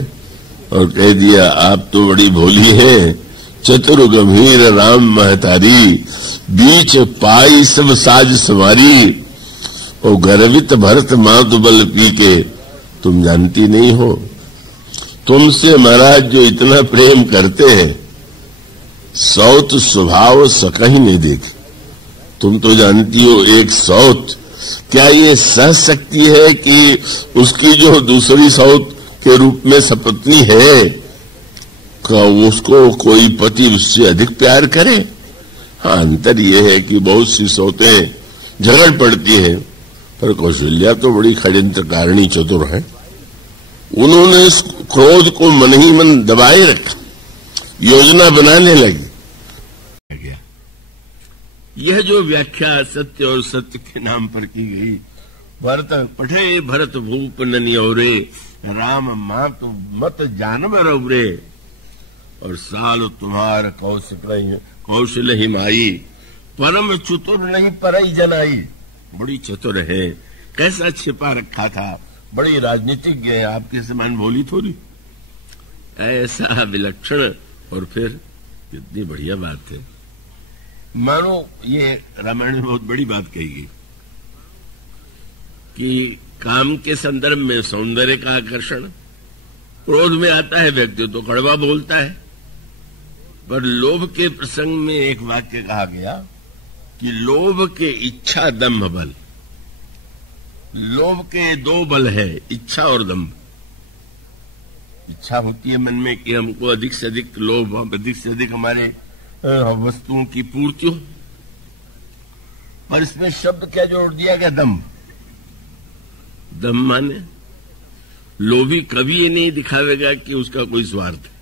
और कह दिया आप तो बड़ी भोली है, चतुर गंभीर राम महतारी, बीच पाई सब साज सवारी, और गर्वित भरत मां तो बल पी के तुम जानती नहीं हो। तुमसे महाराज जो इतना प्रेम करते हैं, सौत स्वभाव सकहीं नहीं देखे। तुम तो जानती हो एक सौत क्या ये सह सकती है कि उसकी जो दूसरी सौत के रूप में सपत्नी है का उसको कोई पति उससे अधिक प्यार करे? हाँ, अंतर यह है कि बहुत सी सौतें झगड़ पड़ती हैं, पर कौशल्या तो बड़ी षड्यंत्रकारिणी चतुर है। उन्होंने इस क्रोध को मन ही मन दबाए रखा, योजना बनाने लगी। यह जो व्याख्या सत्य और सत्य के नाम पर की गई, भरत पठे भरत भूप ननी औरे राम मां तो मत जानब रौरे, और साल तुम्हार कौशल ही माई, परम चतुर नहीं परई जनाई। बड़ी चतुर है, कैसा छिपा रखा था, बड़ी राजनीतिज्ञ है, आपके समान भोली थोड़ी, ऐसा विलक्षण। और फिर कितनी बढ़िया बात है, मानो ये रामायण में बहुत बड़ी बात कही गई कि काम के संदर्भ में सौंदर्य का आकर्षण, क्रोध में आता है व्यक्ति तो कड़वा बोलता है, पर लोभ के प्रसंग में एक वाक्य कहा गया कि लोभ के इच्छा दम्भ बल। लोभ के दो बल है, इच्छा और दम्भ। इच्छा होती है मन में कि हमको अधिक से अधिक लोभ, अधिक से अधिक हमारे वस्तुओं की पूर्ति हो, पर इसमें शब्द क्या जोड़ दिया गया? दम्भ। दम्भ माने लोभी कभी ये नहीं दिखावेगा कि उसका कोई स्वार्थ है,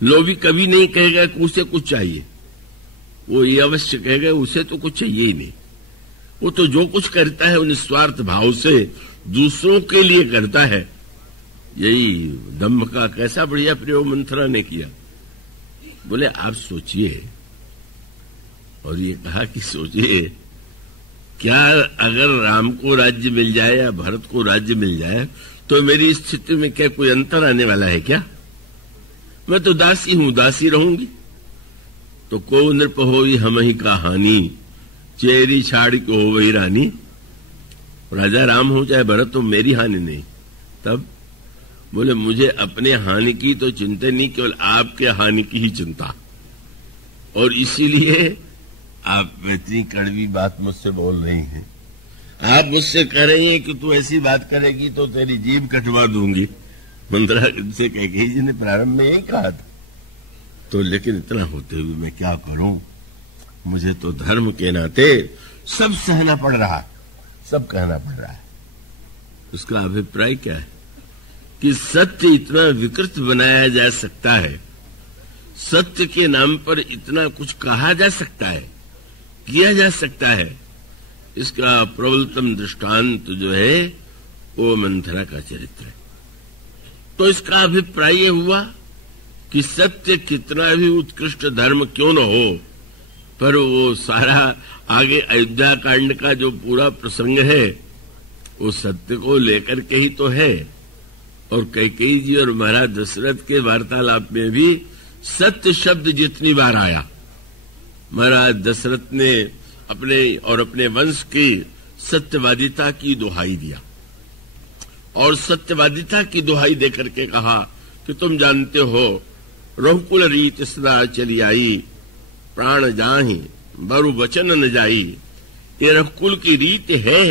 लोभी कभी नहीं कहेगा कि उसे कुछ चाहिए, वो ये अवश्य कहेगा उसे तो कुछ चाहिए ही नहीं। वो तो जो कुछ करता है वो निस्वार्थ भाव से दूसरों के लिए करता है। यही दम्भ का कैसा बढ़िया प्रयोग मंथरा ने किया। बोले आप सोचिए, और ये कहा कि सोचिए, क्या अगर राम को राज्य मिल जाए या भरत को राज्य मिल जाए तो मेरी स्थिति में क्या कोई अंतर आने वाला है क्या? मैं तो दासी हूं, दासी रहूंगी। तो को नृप होई हम ही कहानी, चेरी छाड़ी को हो वही रानी। राजा राम हो चाहे भरत तो मेरी हानि नहीं। तब बोले मुझे अपने हानि की तो चिंता नहीं, केवल आपके हानि की ही चिंता, और इसीलिए आप इतनी कड़वी बात मुझसे बोल रही हैं। आप मुझसे कह रही हैं कि तू ऐसी बात करेगी तो तेरी जीभ कटवा दूंगी। मंत्रा से कैकेयी जी ने प्रारंभ में यही कहा था। तो लेकिन इतना होते हुए मैं क्या करूं, मुझे तो धर्म के नाते सब सहना पड़ रहा, सब कहना पड़ रहा है। उसका अभिप्राय क्या है कि सत्य इतना विकृत बनाया जा सकता है, सत्य के नाम पर इतना कुछ कहा जा सकता है, किया जा सकता है। इसका प्रबलतम दृष्टांत जो है वो मंथरा का चरित्र है। तो इसका अभिप्राय यह हुआ कि सत्य कितना भी उत्कृष्ट धर्म क्यों न हो, पर वो सारा आगे अयोध्या कांड का जो पूरा प्रसंग है वो सत्य को लेकर के ही तो है। और कैकेयी जी और महाराज दशरथ के वार्तालाप में भी सत्य शब्द जितनी बार आया, महाराज दशरथ ने अपने वंश की सत्यवादिता की दुहाई दिया, और सत्यवादिता की दुहाई देकर के कहा कि तुम जानते हो रघुकुल रीत सदा चली आई, प्राण जाहि बरु वचन न जाई। ये रघुकुल की रीत है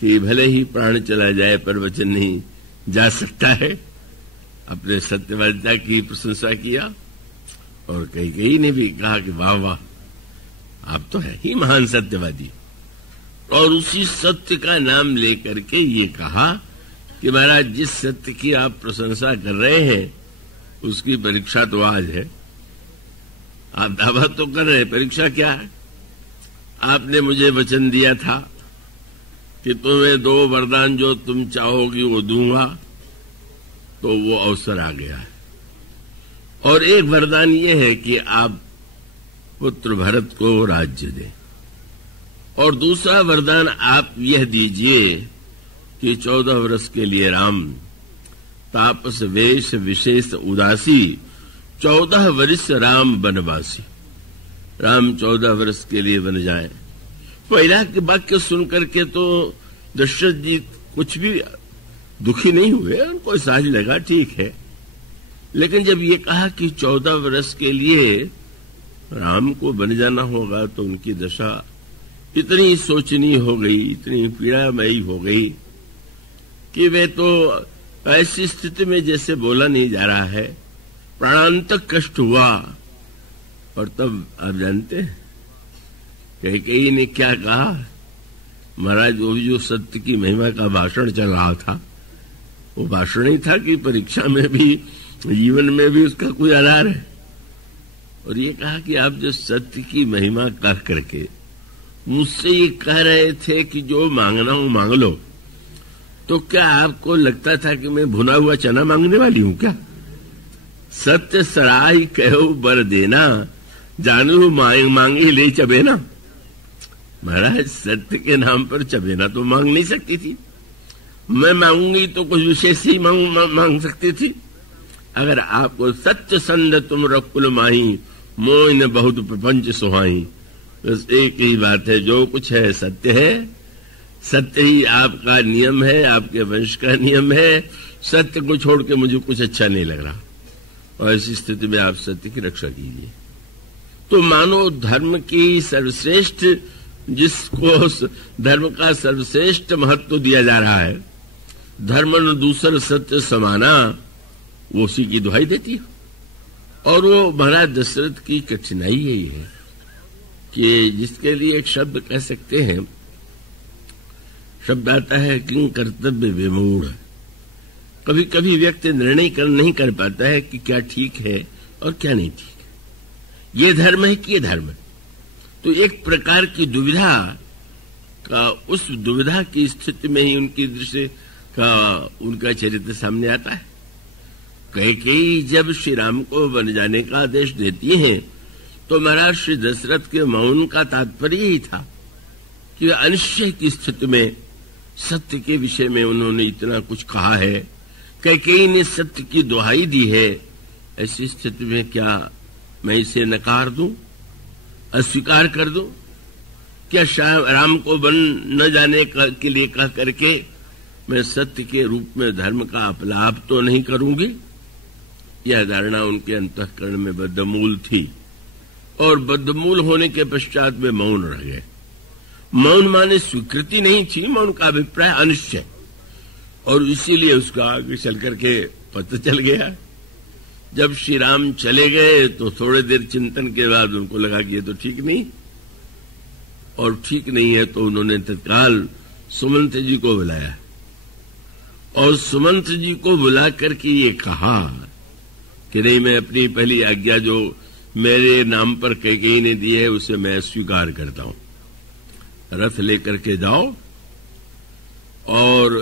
कि भले ही प्राण चला जाए पर वचन नहीं जा सकता है। अपने सत्यवादिता की प्रशंसा किया और कई ने भी कहा कि वाह वाह, आप तो है ही महान सत्यवादी। और उसी सत्य का नाम लेकर के ये कहा कि महाराज, जिस सत्य की आप प्रशंसा कर रहे हैं उसकी परीक्षा तो आज है। आप दावा तो कर रहे हैं, परीक्षा क्या है? आपने मुझे वचन दिया था कि तुम्हें 2 वरदान जो तुम चाहोगी वो दूंगा, तो वो अवसर आ गया है। और एक वरदान ये है कि आप पुत्र भरत को राज्य दें, और दूसरा वरदान आप यह दीजिए कि 14 वर्ष के लिए राम तापस वेश विशेष उदासी, 14 वर्ष राम वनवासी। राम 14 वर्ष के लिए बन जाए। पहला के वाक्य सुनकर के तो दशरथ जी कुछ भी दुखी नहीं हुए, उनको सहज लगा, ठीक है। लेकिन जब ये कहा कि 14 वर्ष के लिए राम को बन जाना होगा, तो उनकी दशा इतनी सोचनीय हो गई, इतनी पीड़ामयी हो गई कि वे तो ऐसी स्थिति में जैसे बोला नहीं जा रहा है, प्राणांतक कष्ट हुआ। और तब आप जानते हैं कई ने क्या कहा, महाराज वो जो सत्य की महिमा का भाषण चल रहा था, वो भाषण ही था कि परीक्षा में भी जीवन में भी उसका कोई आधार है। और ये कहा कि आप जो सत्य की महिमा कह करके मुझसे ये कह रहे थे कि जो मांगना हो मांग लो, तो क्या आपको लगता था कि मैं भुना हुआ चना मांगने वाली हूं क्या? सत्य सराय कहो बर देना, जानू मांगी ले चबेना। महाराज, सत्य के नाम पर चबेना तो मांग नहीं सकती थी। मैं मांगूंगी तो कुछ विशेष ही मांग सकती थी। अगर आपको सत्य संद तुम रकुल माही, मोह न बहुत प्रपंच सुहाई। बस एक ही बात है, जो कुछ है सत्य है, सत्य ही आपका नियम है, आपके वंश का नियम है। सत्य को छोड़ के मुझे कुछ अच्छा नहीं लग रहा, और ऐसी स्थिति में आप सत्य की रक्षा कीजिए। तो मानो धर्म की सर्वश्रेष्ठ, जिसको धर्म का सर्वश्रेष्ठ महत्व दिया जा रहा है, धर्म न दूसर सत्य समाना, वो उसी की दुहाई देती है। और वो महाराज दशरथ की कठिनाई यही है कि जिसके लिए एक शब्द कह सकते हैं, शब्द आता है किंग कर्तव्य विमूढ़। कभी कभी व्यक्ति निर्णय नहीं कर पाता है कि क्या ठीक है और क्या नहीं ठीक है, ये धर्म है कि ये धर्म है। तो एक प्रकार की दुविधा का, उस दुविधा की स्थिति में ही उनकी दृष्टि का उनका चरित्र सामने आता है। कई जब श्री राम को बन जाने का आदेश देती हैं, तो महाराज श्री दशरथ के मौन का तात्पर्य यही था कि वे अनिश्चय की स्थिति में सत्य के विषय में उन्होंने इतना कुछ कहा है, कई ने सत्य की दुहाई दी है। ऐसी स्थिति में क्या मैं इसे नकार दूं, अस्वीकार कर दूं? क्या राम को बन न जाने के लिए कह करके मैं सत्य के रूप में धर्म का अपलाप तो नहीं करूंगी? यह धारणा उनके अंतःकरण में बद्धमूल थी, और बद्धमूल होने के पश्चात वे मौन रह गए। मौन माने स्वीकृति नहीं थी, मौन का अभिप्राय अनिश्चय, और इसीलिए उसका आगे चल करके पता चल गया। जब श्री राम चले गए तो थोड़ी देर चिंतन के बाद उनको लगा कि ये तो ठीक नहीं, और ठीक नहीं है तो उन्होंने तत्काल सुमंत जी को बुलाया, और सुमंत जी को बुला करके ये कहा कि नहीं, मैं अपनी पहली आज्ञा जो मेरे नाम पर कैकेयी ने दी है उसे मैं स्वीकार करता हूं। रथ लेकर के जाओ और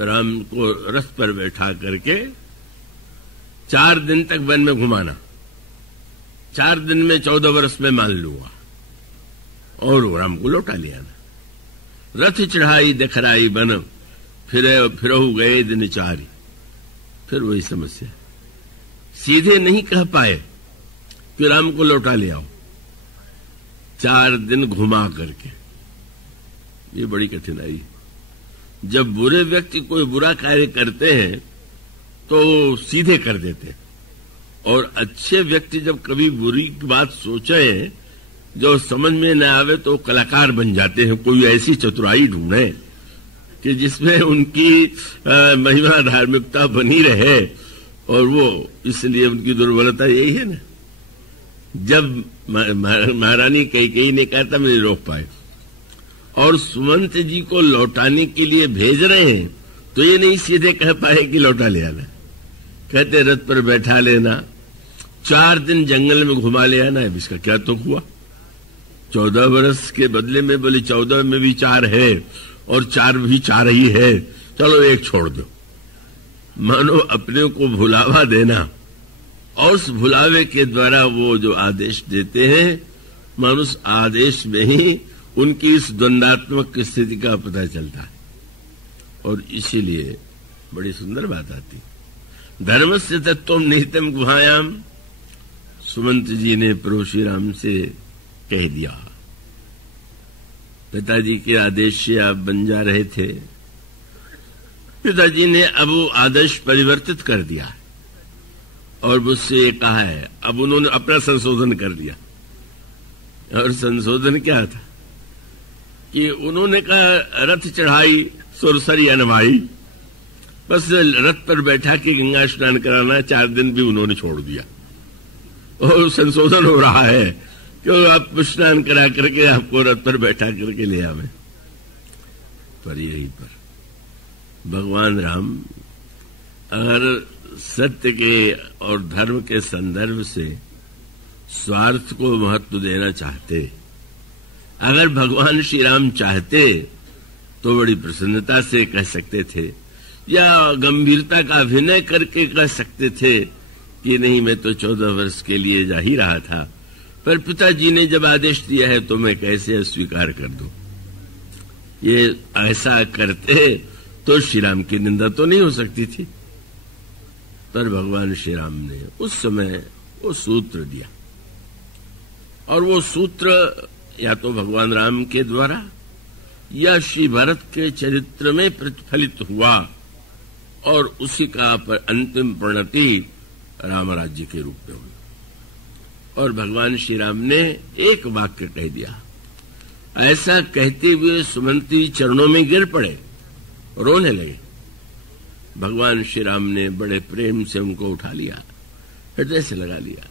राम को रथ पर बैठा करके 4 दिन तक वन में घुमाना, 4 दिन में 14 वर्ष में मान लूंगा, और राम को लौटा ले आना। रथ चढ़ाई दखराई बन, फिरहु गए दिन 4। फिर वही समस्या, सीधे नहीं कह पाए कि राम को लौटा ले आओ, 4 दिन घुमा करके। ये बड़ी कठिनाई। जब बुरे व्यक्ति कोई बुरा कार्य करते हैं तो सीधे कर देते हैं, और अच्छे व्यक्ति जब कभी बुरी बात सोचे जो समझ में न आवे तो कलाकार बन जाते हैं। कोई ऐसी चतुराई ढूंढे कि जिसमें उनकी महिमा धार्मिकता बनी रहे, और वो इसलिए उनकी दुर्बलता यही है ना जब महारानी कैकेयी ने कहा था मैं नहीं रोक पाए, और सुमंत जी को लौटाने के लिए भेज रहे हैं, तो ये नहीं सीधे कह पाए कि लौटा ले आना। कहते रथ पर बैठा लेना, 4 दिन जंगल में घुमा ले आना है। इसका क्या तुक हुआ? 14 वर्ष के बदले में बोले 14 में भी 4 है और 4 भी 4 ही है, चलो 1 छोड़ दो। मानो अपने को भुलावा देना, और उस भुलावे के द्वारा वो जो आदेश देते हैं, मानो उस आदेश में ही उनकी इस द्वंद्वात्मक स्थिति का पता चलता है। और इसीलिए बड़ी सुंदर बात आती, धर्मस्य तत्त्वम निहितम गुहायाम। सुमंत जी ने प्रभु श्री राम से कह दिया, पिताजी के आदेश से आप बन जा रहे थे, पिताजी ने अब वो आदेश परिवर्तित कर दिया है और मुझसे ये कहा है। अब उन्होंने अपना संशोधन कर दिया, और संशोधन क्या था कि उन्होंने कहा रथ चढ़ाई सुरसरी अनवाई, बस रथ पर बैठा के गंगा स्नान कराना, 4 दिन भी उन्होंने छोड़ दिया। और संशोधन हो रहा है कि आप स्नान करा करके आपको रथ पर बैठा करके ले आवे। पर यहीं पर भगवान राम अगर सत्य के और धर्म के संदर्भ से स्वार्थ को महत्व देना चाहते, अगर भगवान श्री राम चाहते तो बड़ी प्रसन्नता से कह सकते थे, या गंभीरता का अभिनय करके कह सकते थे कि नहीं मैं तो 14 वर्ष के लिए जा ही रहा था, पर पिताजी ने जब आदेश दिया है तो मैं कैसे अस्वीकार कर दूं। ये ऐसा करते तो श्री राम की निंदा तो नहीं हो सकती थी। पर भगवान श्री राम ने उस समय वो सूत्र दिया, और वो सूत्र या तो भगवान राम के द्वारा या श्री भरत के चरित्र में प्रतिफलित हुआ, और उसी का अंतिम परिणति राम राज्य के रूप में हुई। और भगवान श्री राम ने एक वाक्य कह दिया, ऐसा कहते हुए सुमंती चरणों में गिर पड़े, रोने लगे। भगवान श्री राम ने बड़े प्रेम से उनको उठा लिया, हृदय से लगा लिया,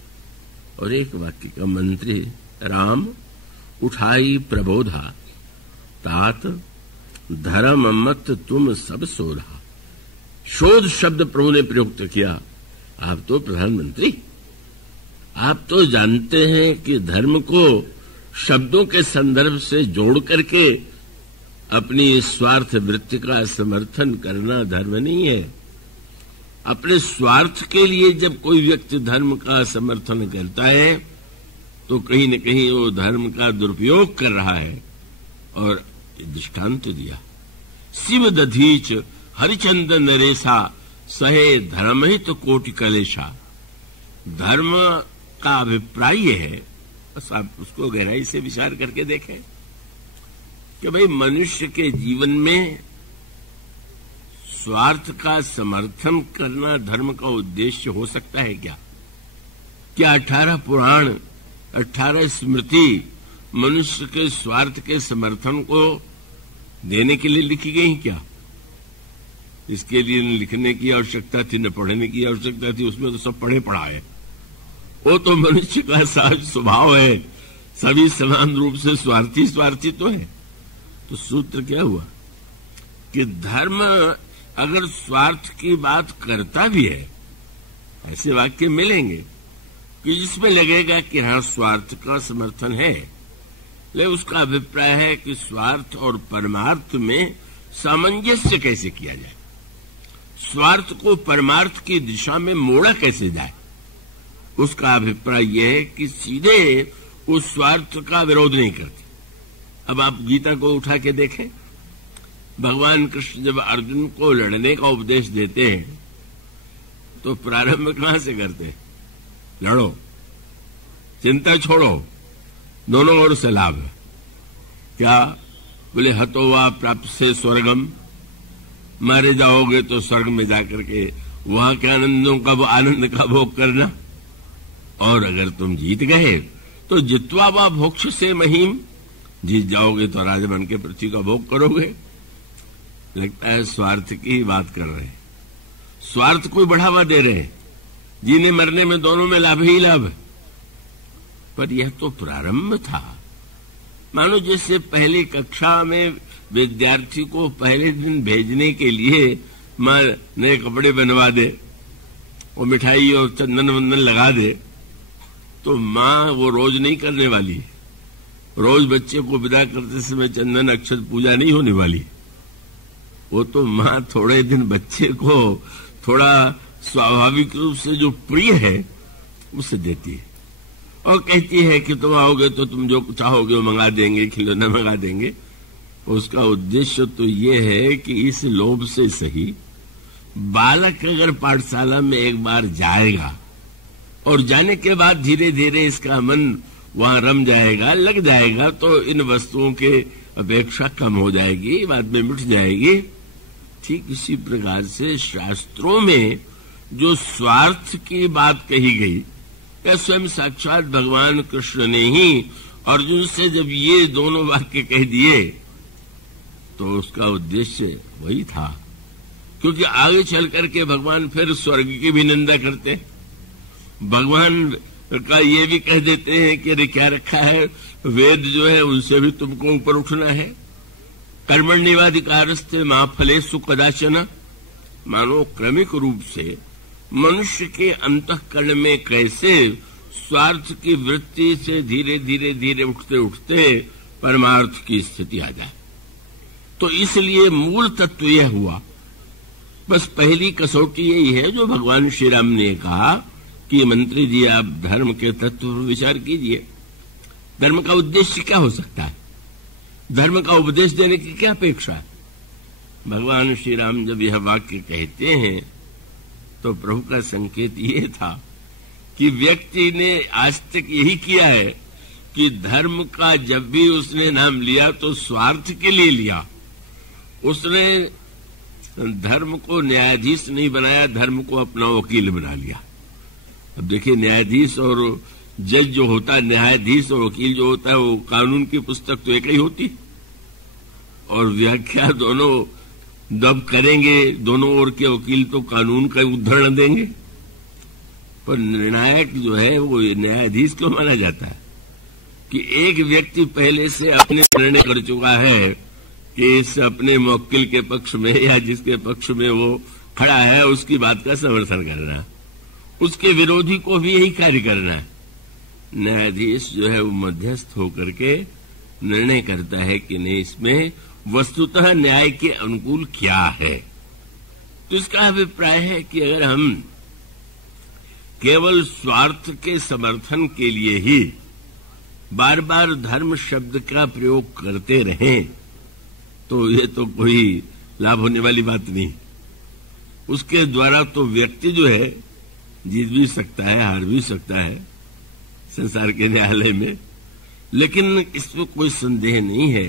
और एक वाक्य का मंत्री, राम उठाई प्रबोधा तात धर्म मत तुम सब सोधा। शोध शब्द प्रभु ने प्रयुक्त किया। आप तो प्रधानमंत्री, आप तो जानते हैं कि धर्म को शब्दों के संदर्भ से जोड़ करके अपनी स्वार्थ वृत्ति का समर्थन करना धर्म नहीं है। अपने स्वार्थ के लिए जब कोई व्यक्ति धर्म का समर्थन करता है तो कहीं न कहीं वो धर्म का दुरुपयोग कर रहा है। और दृष्टांत दिया, शिव दधीच हरिचंद नरेशा सहे धर्म ही तो कोटि कलेशा। धर्म का अभिप्राय ये है, बस आप उसको गहराई से विचार करके देखें कि भाई मनुष्य के जीवन में स्वार्थ का समर्थन करना धर्म का उद्देश्य हो सकता है क्या? क्या 18 पुराण 18 स्मृति मनुष्य के स्वार्थ के समर्थन को देने के लिए लिखी गई क्या? इसके लिए न लिखने की आवश्यकता थी, न पढ़ने की आवश्यकता थी, उसमें तो सब पढ़े पढ़ा है। वो तो मनुष्य का सहज स्वभाव है, सभी समान रूप से स्वार्थी स्वार्थी तो है। तो सूत्र क्या हुआ कि धर्म अगर स्वार्थ की बात करता भी है, ऐसे वाक्य मिलेंगे कि जिसमें लगेगा कि हाँ स्वार्थ का समर्थन है, लेकिन उसका अभिप्राय है कि स्वार्थ और परमार्थ में सामंजस्य कैसे किया जाए, स्वार्थ को परमार्थ की दिशा में मोड़ा कैसे जाए। उसका अभिप्राय यह है कि सीधे उस स्वार्थ का विरोध नहीं करते। अब आप गीता को उठा के देखें, भगवान कृष्ण जब अर्जुन को लड़ने का उपदेश देते हैं तो प्रारंभ कहां से करते हैं? लड़ो, चिंता छोड़ो, दोनों ओर से लाभ है। क्या बोले? हतो वा प्राप्त से स्वर्गम, मारे जाओगे तो स्वर्ग में जाकर के वहां के आनंद का भोग करना, और अगर तुम जीत गए तो जित्वा वा भोक्ष से महिम, जीत जाओगे तो राजा बन के पृथ्वी का भोग करोगे। लगता है स्वार्थ की ही बात कर रहे हैं, स्वार्थ को बढ़ावा दे रहे हैं। जीने मरने में दोनों में लाभ ही लाभ है। पर यह तो प्रारंभ था। मानो जैसे पहली कक्षा में विद्यार्थी को पहले दिन भेजने के लिए माँ नए कपड़े बनवा दे और मिठाई और चंदन वंदन लगा दे, तो माँ वो रोज नहीं करने वाली। रोज बच्चे को विदा करते समय चंदन अक्षत पूजा नहीं होने वाली। वो तो माँ थोड़े दिन बच्चे को थोड़ा स्वाभाविक रूप से जो प्रिय है उसे देती है और कहती है कि तुम आओगे तो तुम जो चाहोगे वो मंगा देंगे, खिलौना मंगा देंगे। उसका उद्देश्य तो ये है कि इस लोभ से सही बालक अगर पाठशाला में एक बार जाएगा और जाने के बाद धीरे धीरे इसका मन वहां रम जाएगा, लग जाएगा, तो इन वस्तुओं के अपेक्षा कम हो जाएगी, बाद में मिट जाएगी। ठीक इसी प्रकार से शास्त्रों में जो स्वार्थ की बात कही गई, या स्वयं साक्षात भगवान कृष्ण ने ही अर्जुन से जब ये दोनों वाक्य कह दिए तो उसका उद्देश्य वही था। क्योंकि आगे चल करके भगवान फिर स्वर्ग की भी निंदा करते, भगवान का ये भी कह देते हैं कि अरे क्या रखा है, वेद जो है उनसे भी तुमको ऊपर उठना है। कर्मण्येवाधिकारस्ते मा फलेषु कदाचन। मानो क्रमिक रूप से मनुष्य के अंतःकरण में कैसे स्वार्थ की वृत्ति से धीरे धीरे धीरे उठते उठते परमार्थ की स्थिति आ जाए। तो इसलिए मूल तत्व यह हुआ। बस पहली कसौटी यही है जो भगवान श्री राम ने कहा कि मंत्री जी आप धर्म के तत्व पर विचार कीजिए। धर्म का उद्देश्य क्या हो सकता है? धर्म का उपदेश देने की क्या अपेक्षा है? भगवान श्री राम जब यह वाक्य कहते हैं तो प्रभु का संकेत ये था कि व्यक्ति ने आज तक यही किया है कि धर्म का जब भी उसने नाम लिया तो स्वार्थ के लिए लिया। उसने धर्म को न्यायाधीश नहीं बनाया, धर्म को अपना वकील बना लिया। अब देखिए, न्यायाधीश और जज जो होता है, न्यायाधीश और वकील जो होता है, वो कानून की पुस्तक तो एक ही होती और व्याख्या दोनों दब करेंगे, दोनों ओर के वकील तो कानून का उदाहरण देंगे, पर निर्णायक जो है वो न्यायाधीश क्यों माना जाता है कि एक व्यक्ति पहले से अपने निर्णय कर चुका है कि इस अपने मुवक्किल के पक्ष में या जिसके पक्ष में वो खड़ा है उसकी बात का समर्थन करना, उसके विरोधी को भी यही कार्य करना है। न्यायाधीश जो है वो मध्यस्थ होकर के निर्णय करता है कि नहीं, इसमें वस्तुतः न्याय के अनुकूल क्या है। तो इसका अभिप्राय है कि अगर हम केवल स्वार्थ के समर्थन के लिए ही बार बार धर्म शब्द का प्रयोग करते रहें तो ये तो कोई लाभ होने वाली बात नहीं। उसके द्वारा तो व्यक्ति जो है जीत भी सकता है, हार भी सकता है संसार के न्यायालय में, लेकिन इसमें कोई संदेह नहीं है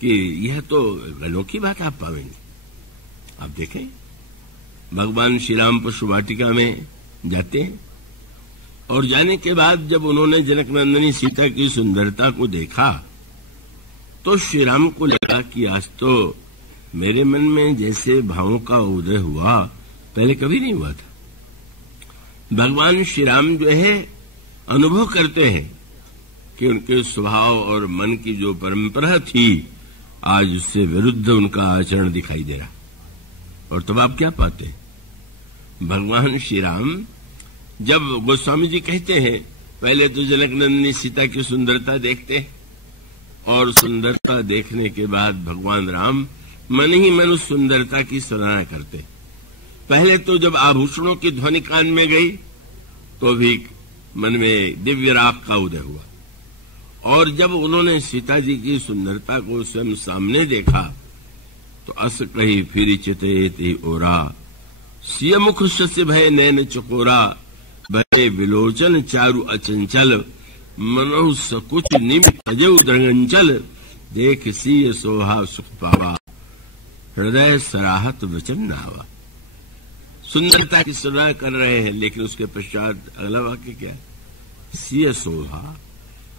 कि यह तो अनोखी बात आप पाएंगे। आप देखें, भगवान श्री राम पशु वाटिका में जाते हैं और जाने के बाद जब उन्होंने जनकनंदिनी सीता की सुंदरता को देखा तो श्री राम को लगा कि आज तो मेरे मन में जैसे भावों का उदय हुआ पहले कभी नहीं हुआ था। भगवान श्री राम जो है अनुभव करते हैं कि उनके स्वभाव और मन की जो परंपरा थी आज उससे विरुद्ध उनका आचरण दिखाई दे रहा। और तब आप क्या पाते हैं? भगवान श्री राम जब गोस्वामी जी कहते हैं पहले तो जनकनंदिनी सीता की सुंदरता देखते हैं और सुंदरता देखने के बाद भगवान राम मन ही मन उस सुंदरता की सराहना करते। पहले तो जब आभूषणों की ध्वनि कान में गई तो भी मन में दिव्य राग का उदय हुआ, और जब उन्होंने सीता जी की सुंदरता को स्वयं सामने देखा तो अस कही फिर चिते ओरा, सिय मुख शस्य भय नैन चकोरा, भय विलोचन चारु अचंचल, मनोह सकुच निमित अजय दृंगंचल, देख सिय सोहा सुख पावा, हृदय सराहत वचन नावा। सुंदरता की सराहना कर रहे हैं, लेकिन उसके पश्चात अगला वाक्य क्या है? सिय सोहा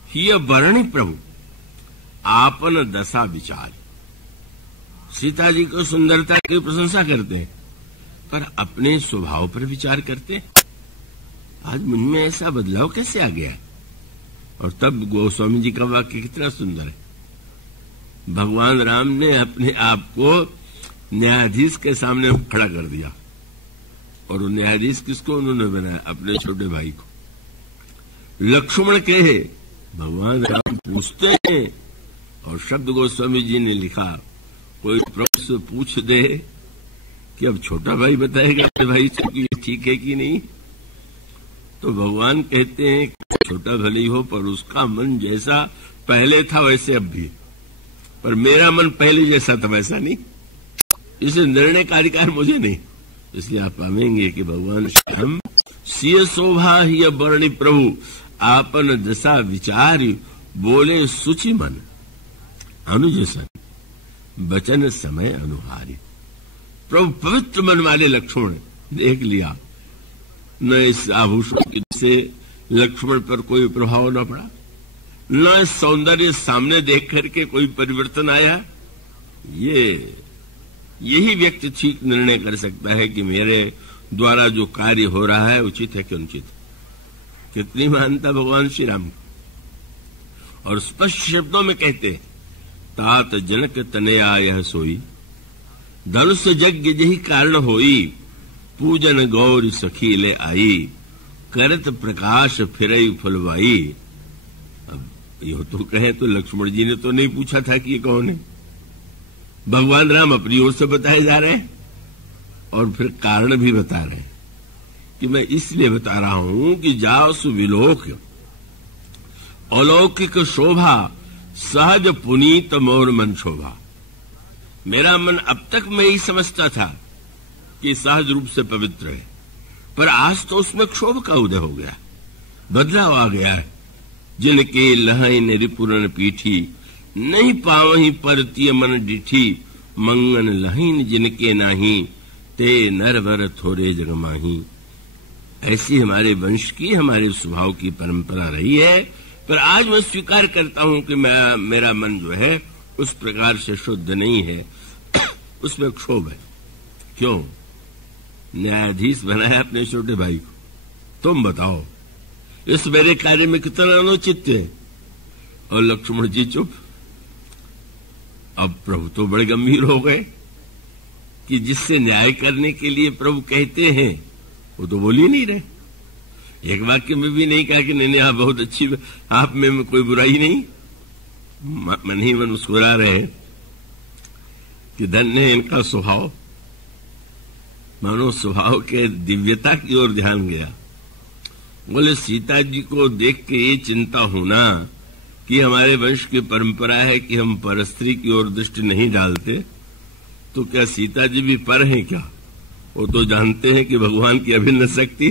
हिय वर्णि प्रभु आपन दशा विचार। सीता जी को सुंदरता की प्रशंसा करते हैं पर अपने स्वभाव पर विचार करते हैं। आज मुझ में ऐसा बदलाव कैसे आ गया? और तब गोस्वामी जी का वाक्य कितना सुंदर है। भगवान राम ने अपने आप को न्यायाधीश के सामने खड़ा कर दिया, और वो न्यायाधीश किसको उन्होंने बनाया? अपने छोटे भाई को। लक्ष्मण कहे, भगवान राम पूछते हैं, और शब्द गोस्वामी जी ने लिखा, कोई प्रश्न पूछ दे कि अब छोटा भाई बताएगा अपने भाई से कि ये ठीक है कि नहीं, तो भगवान कहते हैं छोटा भले ही हो, पर उसका मन जैसा पहले था वैसे अब भी, पर मेरा मन पहले जैसा था वैसा नहीं, इसे निर्णय का अधिकार मुझे नहीं। इसलिए आप पाएंगे कि भगवान श्याम सिय शोभा ही वर्णि प्रभु आपन दशा विचार बोले सुचि मन अनुज सन बचन समय अनुहारी। प्रभु पवित्र मन वाले लक्ष्मण देख लिया, न इस आभूषण से लक्ष्मण पर कोई प्रभाव न पड़ा, न सौंदर्य सामने देख करके कोई परिवर्तन आया। यही व्यक्ति ठीक निर्णय कर सकता है कि मेरे द्वारा जो कार्य हो रहा है उचित है कि अनुचित। कितनी महानता भगवान श्री राम। और स्पष्ट शब्दों में कहते हैं, तात जनक तनया यह सोई धनुष यज्ञ जही कारण होई पूजन गौर सखी ले आई करत प्रकाश फिरई फुलवाई। अब यो तो कहे तो लक्ष्मण जी ने तो नहीं पूछा था कि ये कौन है, भगवान राम अपनी ओर से बताए जा रहे हैं, और फिर कारण भी बता रहे हैं कि मैं इसलिए बता रहा हूं कि जाओ सुविलोक अलौकिक शोभा सहज पुनीत मोर मन शोभा। मेरा मन अब तक मैं ही समझता था कि सहज रूप से पवित्र है, पर आज तो उसमें क्षोभ का उदय हो गया, बदलाव आ गया है। जिनके लहन रिपुरन पीठी नहीं पावही परतीय मन डिठी मंगन लहीन जिनके नाही ते नरवर थोरे जगमाही। ऐसी हमारे वंश की, हमारे स्वभाव की परंपरा रही है, पर आज मैं स्वीकार करता हूं कि मेरा मन जो है उस प्रकार से शुद्ध नहीं है, उसमें क्षोभ है। क्यों? न्यायाधीश बनाया अपने छोटे भाई को, तुम बताओ इस मेरे कार्य में कितना अनुचित है। और लक्ष्मण जी चुप। अब प्रभु तो बड़े गंभीर हो गए कि जिससे न्याय करने के लिए प्रभु कहते हैं वो तो बोल ही नहीं रहे। एक वाक्य में भी नहीं कहा कि नहीं आप बहुत अच्छी, आप में कोई बुराई नहीं, मन ही मन मुस्कुरा रहे हैं कि धन्य है इनका स्वभाव। मानो स्वभाव के दिव्यता की ओर ध्यान गया। बोले सीता जी को देख के ये चिंता होना कि हमारे वंश की परंपरा है कि हम परस्त्री की ओर दृष्टि नहीं डालते, तो क्या सीता जी भी पर हैं क्या? वो तो जानते हैं कि भगवान की अभिन्न शक्ति।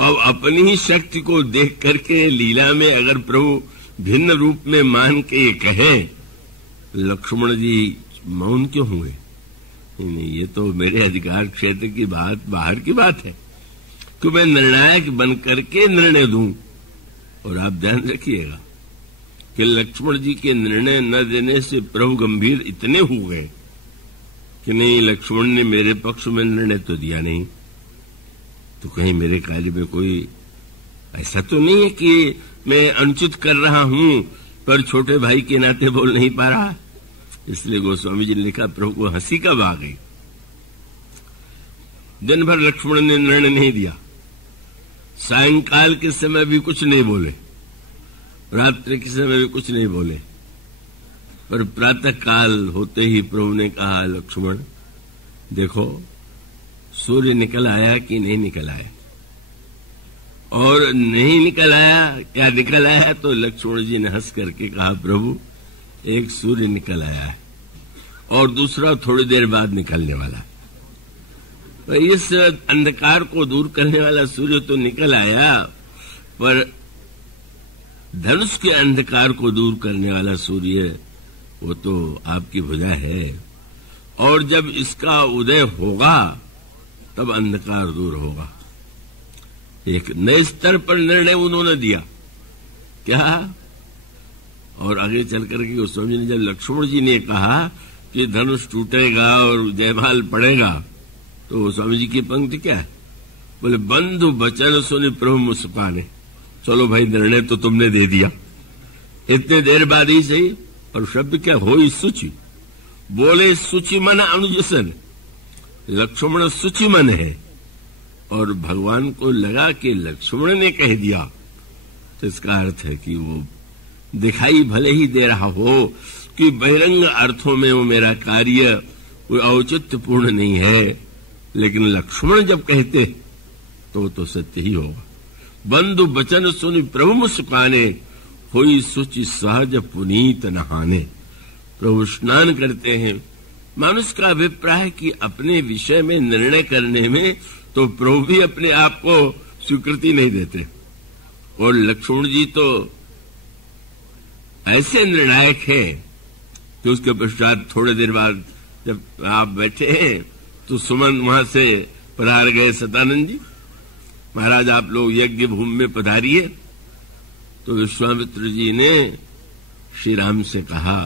अब अपनी ही शक्ति को देख करके लीला में अगर प्रभु भिन्न रूप में मान के ये कहें, लक्ष्मण जी मौन क्यों हुए? नहीं, ये तो मेरे अधिकार क्षेत्र की बात, बाहर की बात है कि मैं निर्णायक बन करके निर्णय दूं। और आप ध्यान रखिएगा कि लक्ष्मण जी के निर्णय न देने से प्रभु गंभीर इतने हो गए कि नहीं, लक्ष्मण ने मेरे पक्ष में निर्णय तो दिया नहीं, तो कहीं मेरे कार्य में कोई ऐसा तो नहीं है कि मैं अनुचित कर रहा हूं पर छोटे भाई के नाते बोल नहीं पा रहा। इसलिए गोस्वामी जी ने लिखा, प्रभु को हंसी कब आ गई। दिन भर लक्ष्मण ने निर्णय नहीं दिया, सायंकाल के समय भी कुछ नहीं बोले, रात्रि के समय भी कुछ नहीं बोले, पर प्रातः काल होते ही प्रभु ने कहा, लक्ष्मण देखो सूर्य निकल आया कि नहीं निकल आया। और नहीं निकल आया या निकल आया तो लक्ष्मण जी ने हंस करके कहा, प्रभु एक सूर्य निकल आया है और दूसरा थोड़ी देर बाद निकलने वाला। तो इस अंधकार को दूर करने वाला सूर्य तो निकल आया, पर धनुष के अंधकार को दूर करने वाला सूर्य वो तो आपकी भुजा है, और जब इसका उदय होगा तब अंधकार दूर होगा। एक नए स्तर पर निर्णय उन्होंने दिया क्या? और आगे चल करके गोस्वामी जी ने, जब लक्ष्मण जी ने कहा कि धनुष टूटेगा और जयमाल पड़ेगा, तो गोस्वामी जी की पंक्ति क्या है? बोले, बंधु बचन सुनि प्रभु मुस्काने चलो भाई निर्णय तो तुमने दे दिया, इतने देर बाद ही सही। और शब्द क्या होई सुचि, बोले सुचि मन अनुजसन, लक्ष्मण सुचि मन है। और भगवान को लगा कि लक्ष्मण ने कह दिया, तो इसका अर्थ है कि वो दिखाई भले ही दे रहा हो कि बहिरंग अर्थों में वो मेरा कार्य कोई औचित्यपूर्ण नहीं है, लेकिन लक्ष्मण जब कहते तो सत्य ही होगा। बंधु बचन सुनि प्रभु मुस्काने, होई सुचि सहज पुनीत नहाने। प्रभु स्नान करते हैं। मानुष का अभिप्राय है कि अपने विषय में निर्णय करने में तो प्रभु भी अपने आप को स्वीकृति नहीं देते, और लक्ष्मण जी तो ऐसे निर्णायक है कि उसके पश्चात थोड़े देर बाद जब आप बैठे हैं तो सुमन वहां से पधार गए। सदानंद जी, महाराज आप लोग यज्ञ भूमि में पधारिए। तो विश्वामित्र जी ने श्री राम से कहा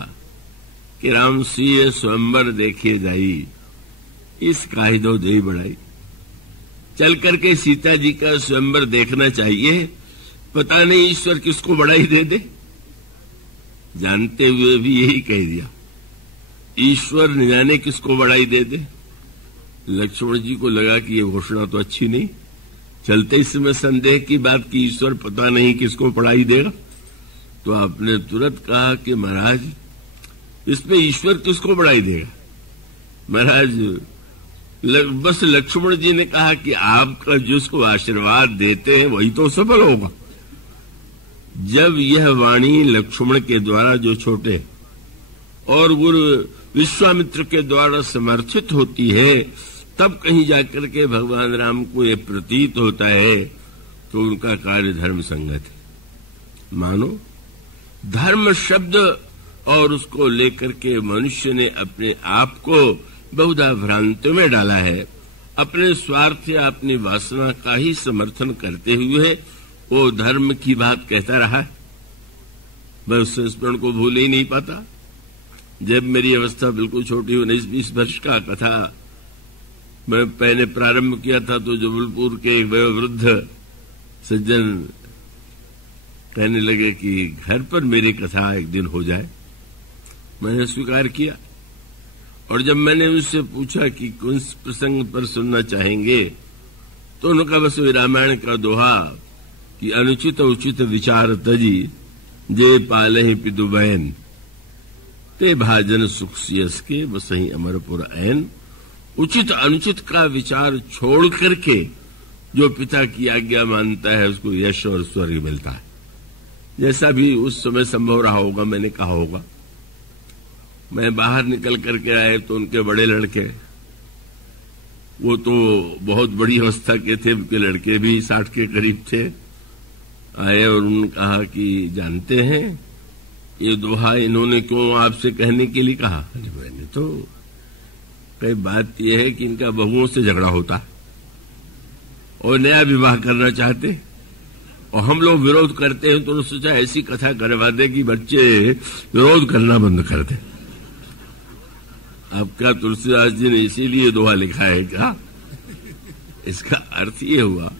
कि राम सिंह स्वयंवर देखिए जाई, इस काहिदो दे बढ़ाई। चल करके सीता जी का स्वयंवर देखना चाहिए, पता नहीं ईश्वर किसको बढ़ाई दे दे। जानते हुए भी यही कह दिया, ईश्वर न जाने किसको बढ़ाई दे दे। लक्ष्मण जी को लगा कि ये घोषणा तो अच्छी नहीं, चलते इस समय संदेह की बात कि ईश्वर पता नहीं किसको बढ़ाई देगा। तो आपने तुरंत कहा कि महाराज इसमें ईश्वर किसको बढ़ाई देगा। महाराज बस लक्ष्मण जी ने कहा कि आपका जिसको आशीर्वाद देते हैं वही तो सफल होगा। जब यह वाणी लक्ष्मण के द्वारा जो छोटे और गुरु विश्वामित्र के द्वारा समर्थित होती है, तब कहीं जाकर के भगवान राम को यह प्रतीत होता है तो उनका कार्य धर्म संगत है। मानो धर्म शब्द और उसको लेकर के मनुष्य ने अपने आप को बहुधा भ्रांति में डाला है। अपने स्वार्थ या अपनी वासना का ही समर्थन करते हुए वो धर्म की बात कहता रहा है। मैं उस संस्मरण को भूल ही नहीं पाता। जब मेरी अवस्था बिल्कुल छोटी 19-20 वर्ष का कथा मैं पहले प्रारंभ किया था, तो जबलपुर के एक वयोवृद्ध सज्जन कहने लगे कि घर पर मेरी कथा एक दिन हो जाए। मैंने स्वीकार किया, और जब मैंने उनसे पूछा कि कौन प्रसंग पर सुनना चाहेंगे, तो उन्होंने कहा बस रामायण का दोहा कि अनुचित उचित विचार तजी, जे पाले ही पितु बहन, ते भाजन सुख सियस के बसही अमरपुर ऐन। उचित अनुचित का विचार छोड़ करके जो पिता की आज्ञा मानता है उसको यश और स्वर्ग मिलता है। जैसा भी उस समय संभव रहा होगा, मैंने कहा होगा। मैं बाहर निकल करके आए तो उनके बड़े लड़के, वो तो बहुत बड़ी अवस्था के थे, उनके लड़के भी 60 के करीब थे, आए और उन्होंने कहा कि जानते हैं ये दोहा इन्होंने क्यों आपसे कहने के लिए कहा। अरे मैंने तो कई बात यह है कि इनका बहुओं से झगड़ा होता और नया विवाह करना चाहते, और हम लोग विरोध करते हैं, तो उन्होंने सोचा ऐसी कथा करवा दे कि बच्चे विरोध करना बंद कर दे। अब क्या तुलसीदास जी ने इसीलिए दोहा लिखा है क्या? इसका अर्थ ये हुआ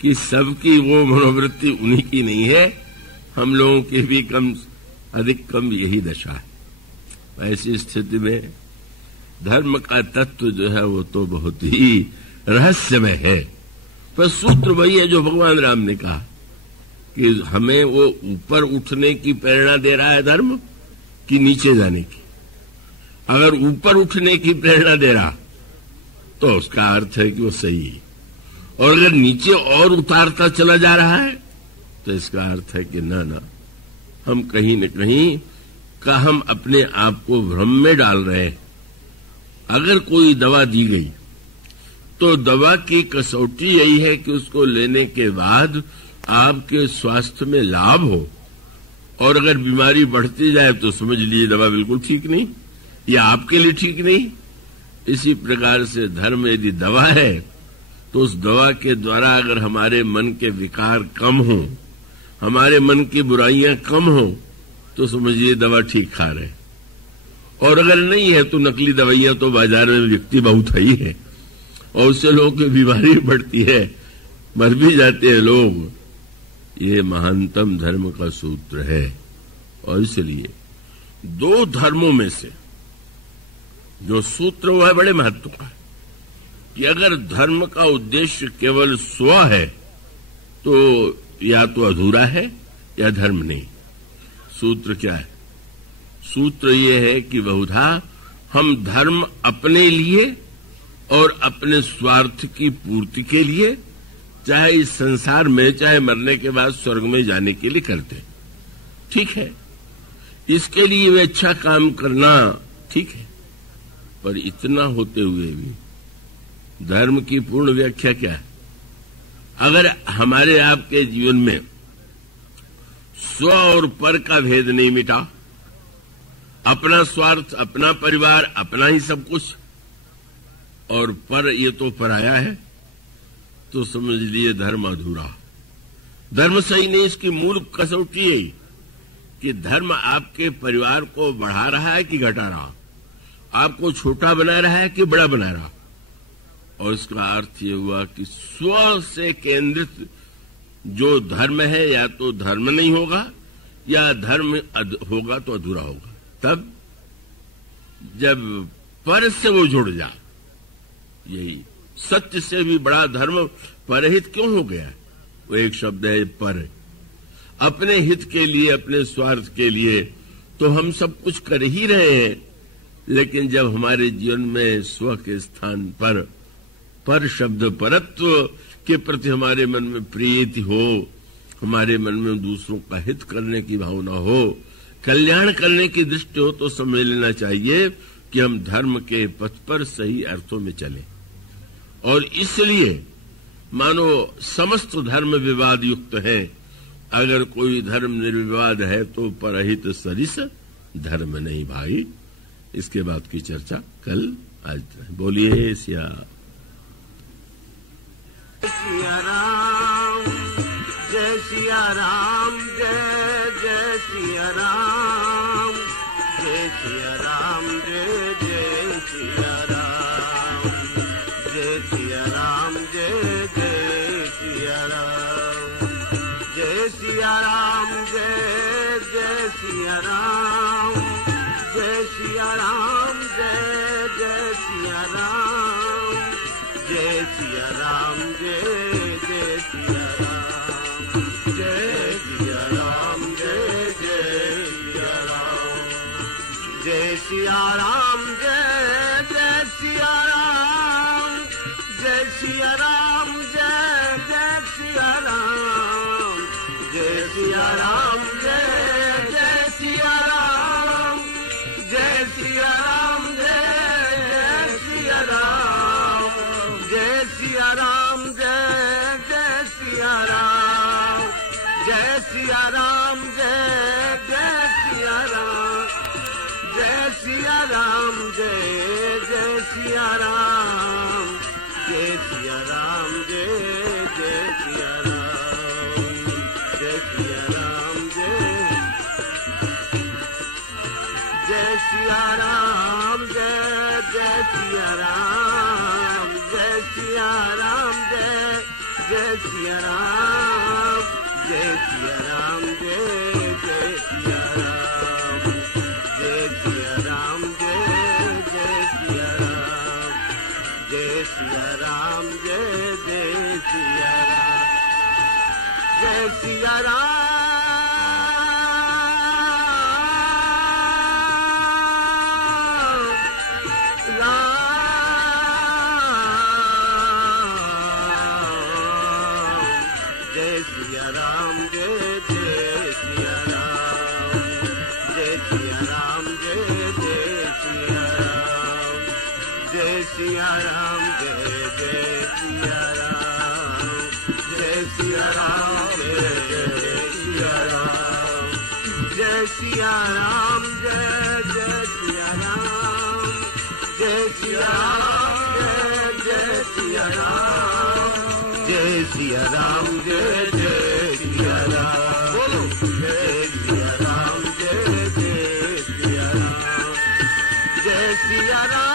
कि सबकी वो मनोवृत्ति उन्हीं की नहीं है, हम लोगों की भी कम अधिक कम यही दशा है। ऐसी स्थिति में धर्म का तत्व जो है वो तो बहुत ही रहस्यमय है। पर सूत्र वही है जो भगवान राम ने कहा कि हमें वो ऊपर उठने की प्रेरणा दे रहा है धर्म कि नीचे जाने की। अगर ऊपर उठने की प्रेरणा दे रहा तो उसका अर्थ है कि वो सही है, और अगर नीचे और उतारता चला जा रहा है तो इसका अर्थ है कि ना हम कहीं न कहीं का हम अपने आप को भ्रम में डाल रहे हैं। अगर कोई दवा दी गई तो दवा की कसौटी यही है कि उसको लेने के बाद आपके स्वास्थ्य में लाभ हो, और अगर बीमारी बढ़ती जाए तो समझ लीजिए दवा बिल्कुल ठीक नहीं या आपके लिए ठीक नहीं। इसी प्रकार से धर्म यदि दवा है तो उस दवा के द्वारा अगर हमारे मन के विकार कम हो, हमारे मन की बुराइयां कम हो, तो समझिए दवा ठीक खा रहे। और अगर नहीं है तो नकली दवाइयां तो बाजार में व्यक्ति बहुत ही है, और उससे लोगों की बीमारी बढ़ती है, मर भी जाते हैं लोग। ये महानतम धर्म का सूत्र है। और इसलिए दो धर्मों में से जो सूत्र वो है बड़े महत्व का है कि अगर धर्म का उद्देश्य केवल स्व है तो या तो अधूरा है या धर्म नहीं। सूत्र क्या है? सूत्र ये है कि बहुधा हम धर्म अपने लिए और अपने स्वार्थ की पूर्ति के लिए, चाहे इस संसार में चाहे मरने के बाद स्वर्ग में जाने के लिए करते। ठीक है, इसके लिए वे अच्छा काम करना ठीक है, पर इतना होते हुए भी धर्म की पूर्ण व्याख्या क्या है? अगर हमारे आपके जीवन में स्व और पर का भेद नहीं मिटा, अपना स्वार्थ, अपना परिवार, अपना ही सब कुछ, और पर ये तो पराया है, तो समझ लिए धर्म अधूरा। धर्म सही नहीं। इसकी मूल कसौटी है कि धर्म आपके परिवार को बढ़ा रहा है कि घटा रहा, आपको छोटा बना रहा है कि बड़ा बना रहा। और इसका अर्थ ये हुआ कि स्व से केंद्रित जो धर्म है या तो धर्म नहीं होगा या धर्म होगा तो अधूरा होगा। तब जब पर से वो जुड़ जाए, यही सत्य से भी बड़ा धर्म परहित क्यों हो गया? वो एक शब्द है पर। अपने हित के लिए, अपने स्वार्थ के लिए तो हम सब कुछ कर ही रहे हैं, लेकिन जब हमारे जीवन में स्व के स्थान पर शब्द परत्व के प्रति हमारे मन में प्रीति हो, हमारे मन में दूसरों का हित करने की भावना हो, कल्याण करने की दृष्टि हो, तो समझ लेना चाहिए कि हम धर्म के पथ पर सही अर्थों में चले। और इसलिए मानो समस्त धर्म विवाद युक्त है। अगर कोई धर्म निर्विवाद है तो परहित सरिस धर्म नहीं भाई। इसके बाद की चर्चा कल आज। बोलिए सिया राम, जय सिया राम, जय जय सिया राम, जय सिया राम, जय जय सिया राम, जय सिया राम, जय जय सिया राम, जय सिया राम, जय जय सिया राम, जय सिया राम, जय जय सिया राम, जय सिया राम, जय जय सिया राम, जय सिया राम, जय जय सिया राम, जय सिया राम, जय जय सिया राम, जय सिया राम, जय जय सिया राम, जय सिया राम, जय जय सिया राम, जय सिया राम, जय जय सिया राम, जय सिया राम, जय जय सिया राम, जय सिया राम, जय जय सिया राम, जय सिया राम, जय जय सिया राम, जय सिया राम, जय जय सिया राम, जय सिया राम, जय सिया राम, जय जय सिया राम, जय सिया राम, जय जय सिया राम, जय सिया राम, जय जय सिया राम, जय सिया राम, जय जय सिया राम, जय सिया राम, जय जय सिया राम, जय सिया राम, जय सिया राम, जय जय सिया राम, जय सिया राम, जय जय सिया राम, जय सिया राम, जय जय सिया राम, जय सिया राम, जय जय सिया राम, जय सिया राम, जय जय सिया राम, जय सिया राम, जय जय सिया राम, जय सिया राम, जय जय सिया राम, बोलो जय सिया राम, जय जय सिया राम, जय सिया राम,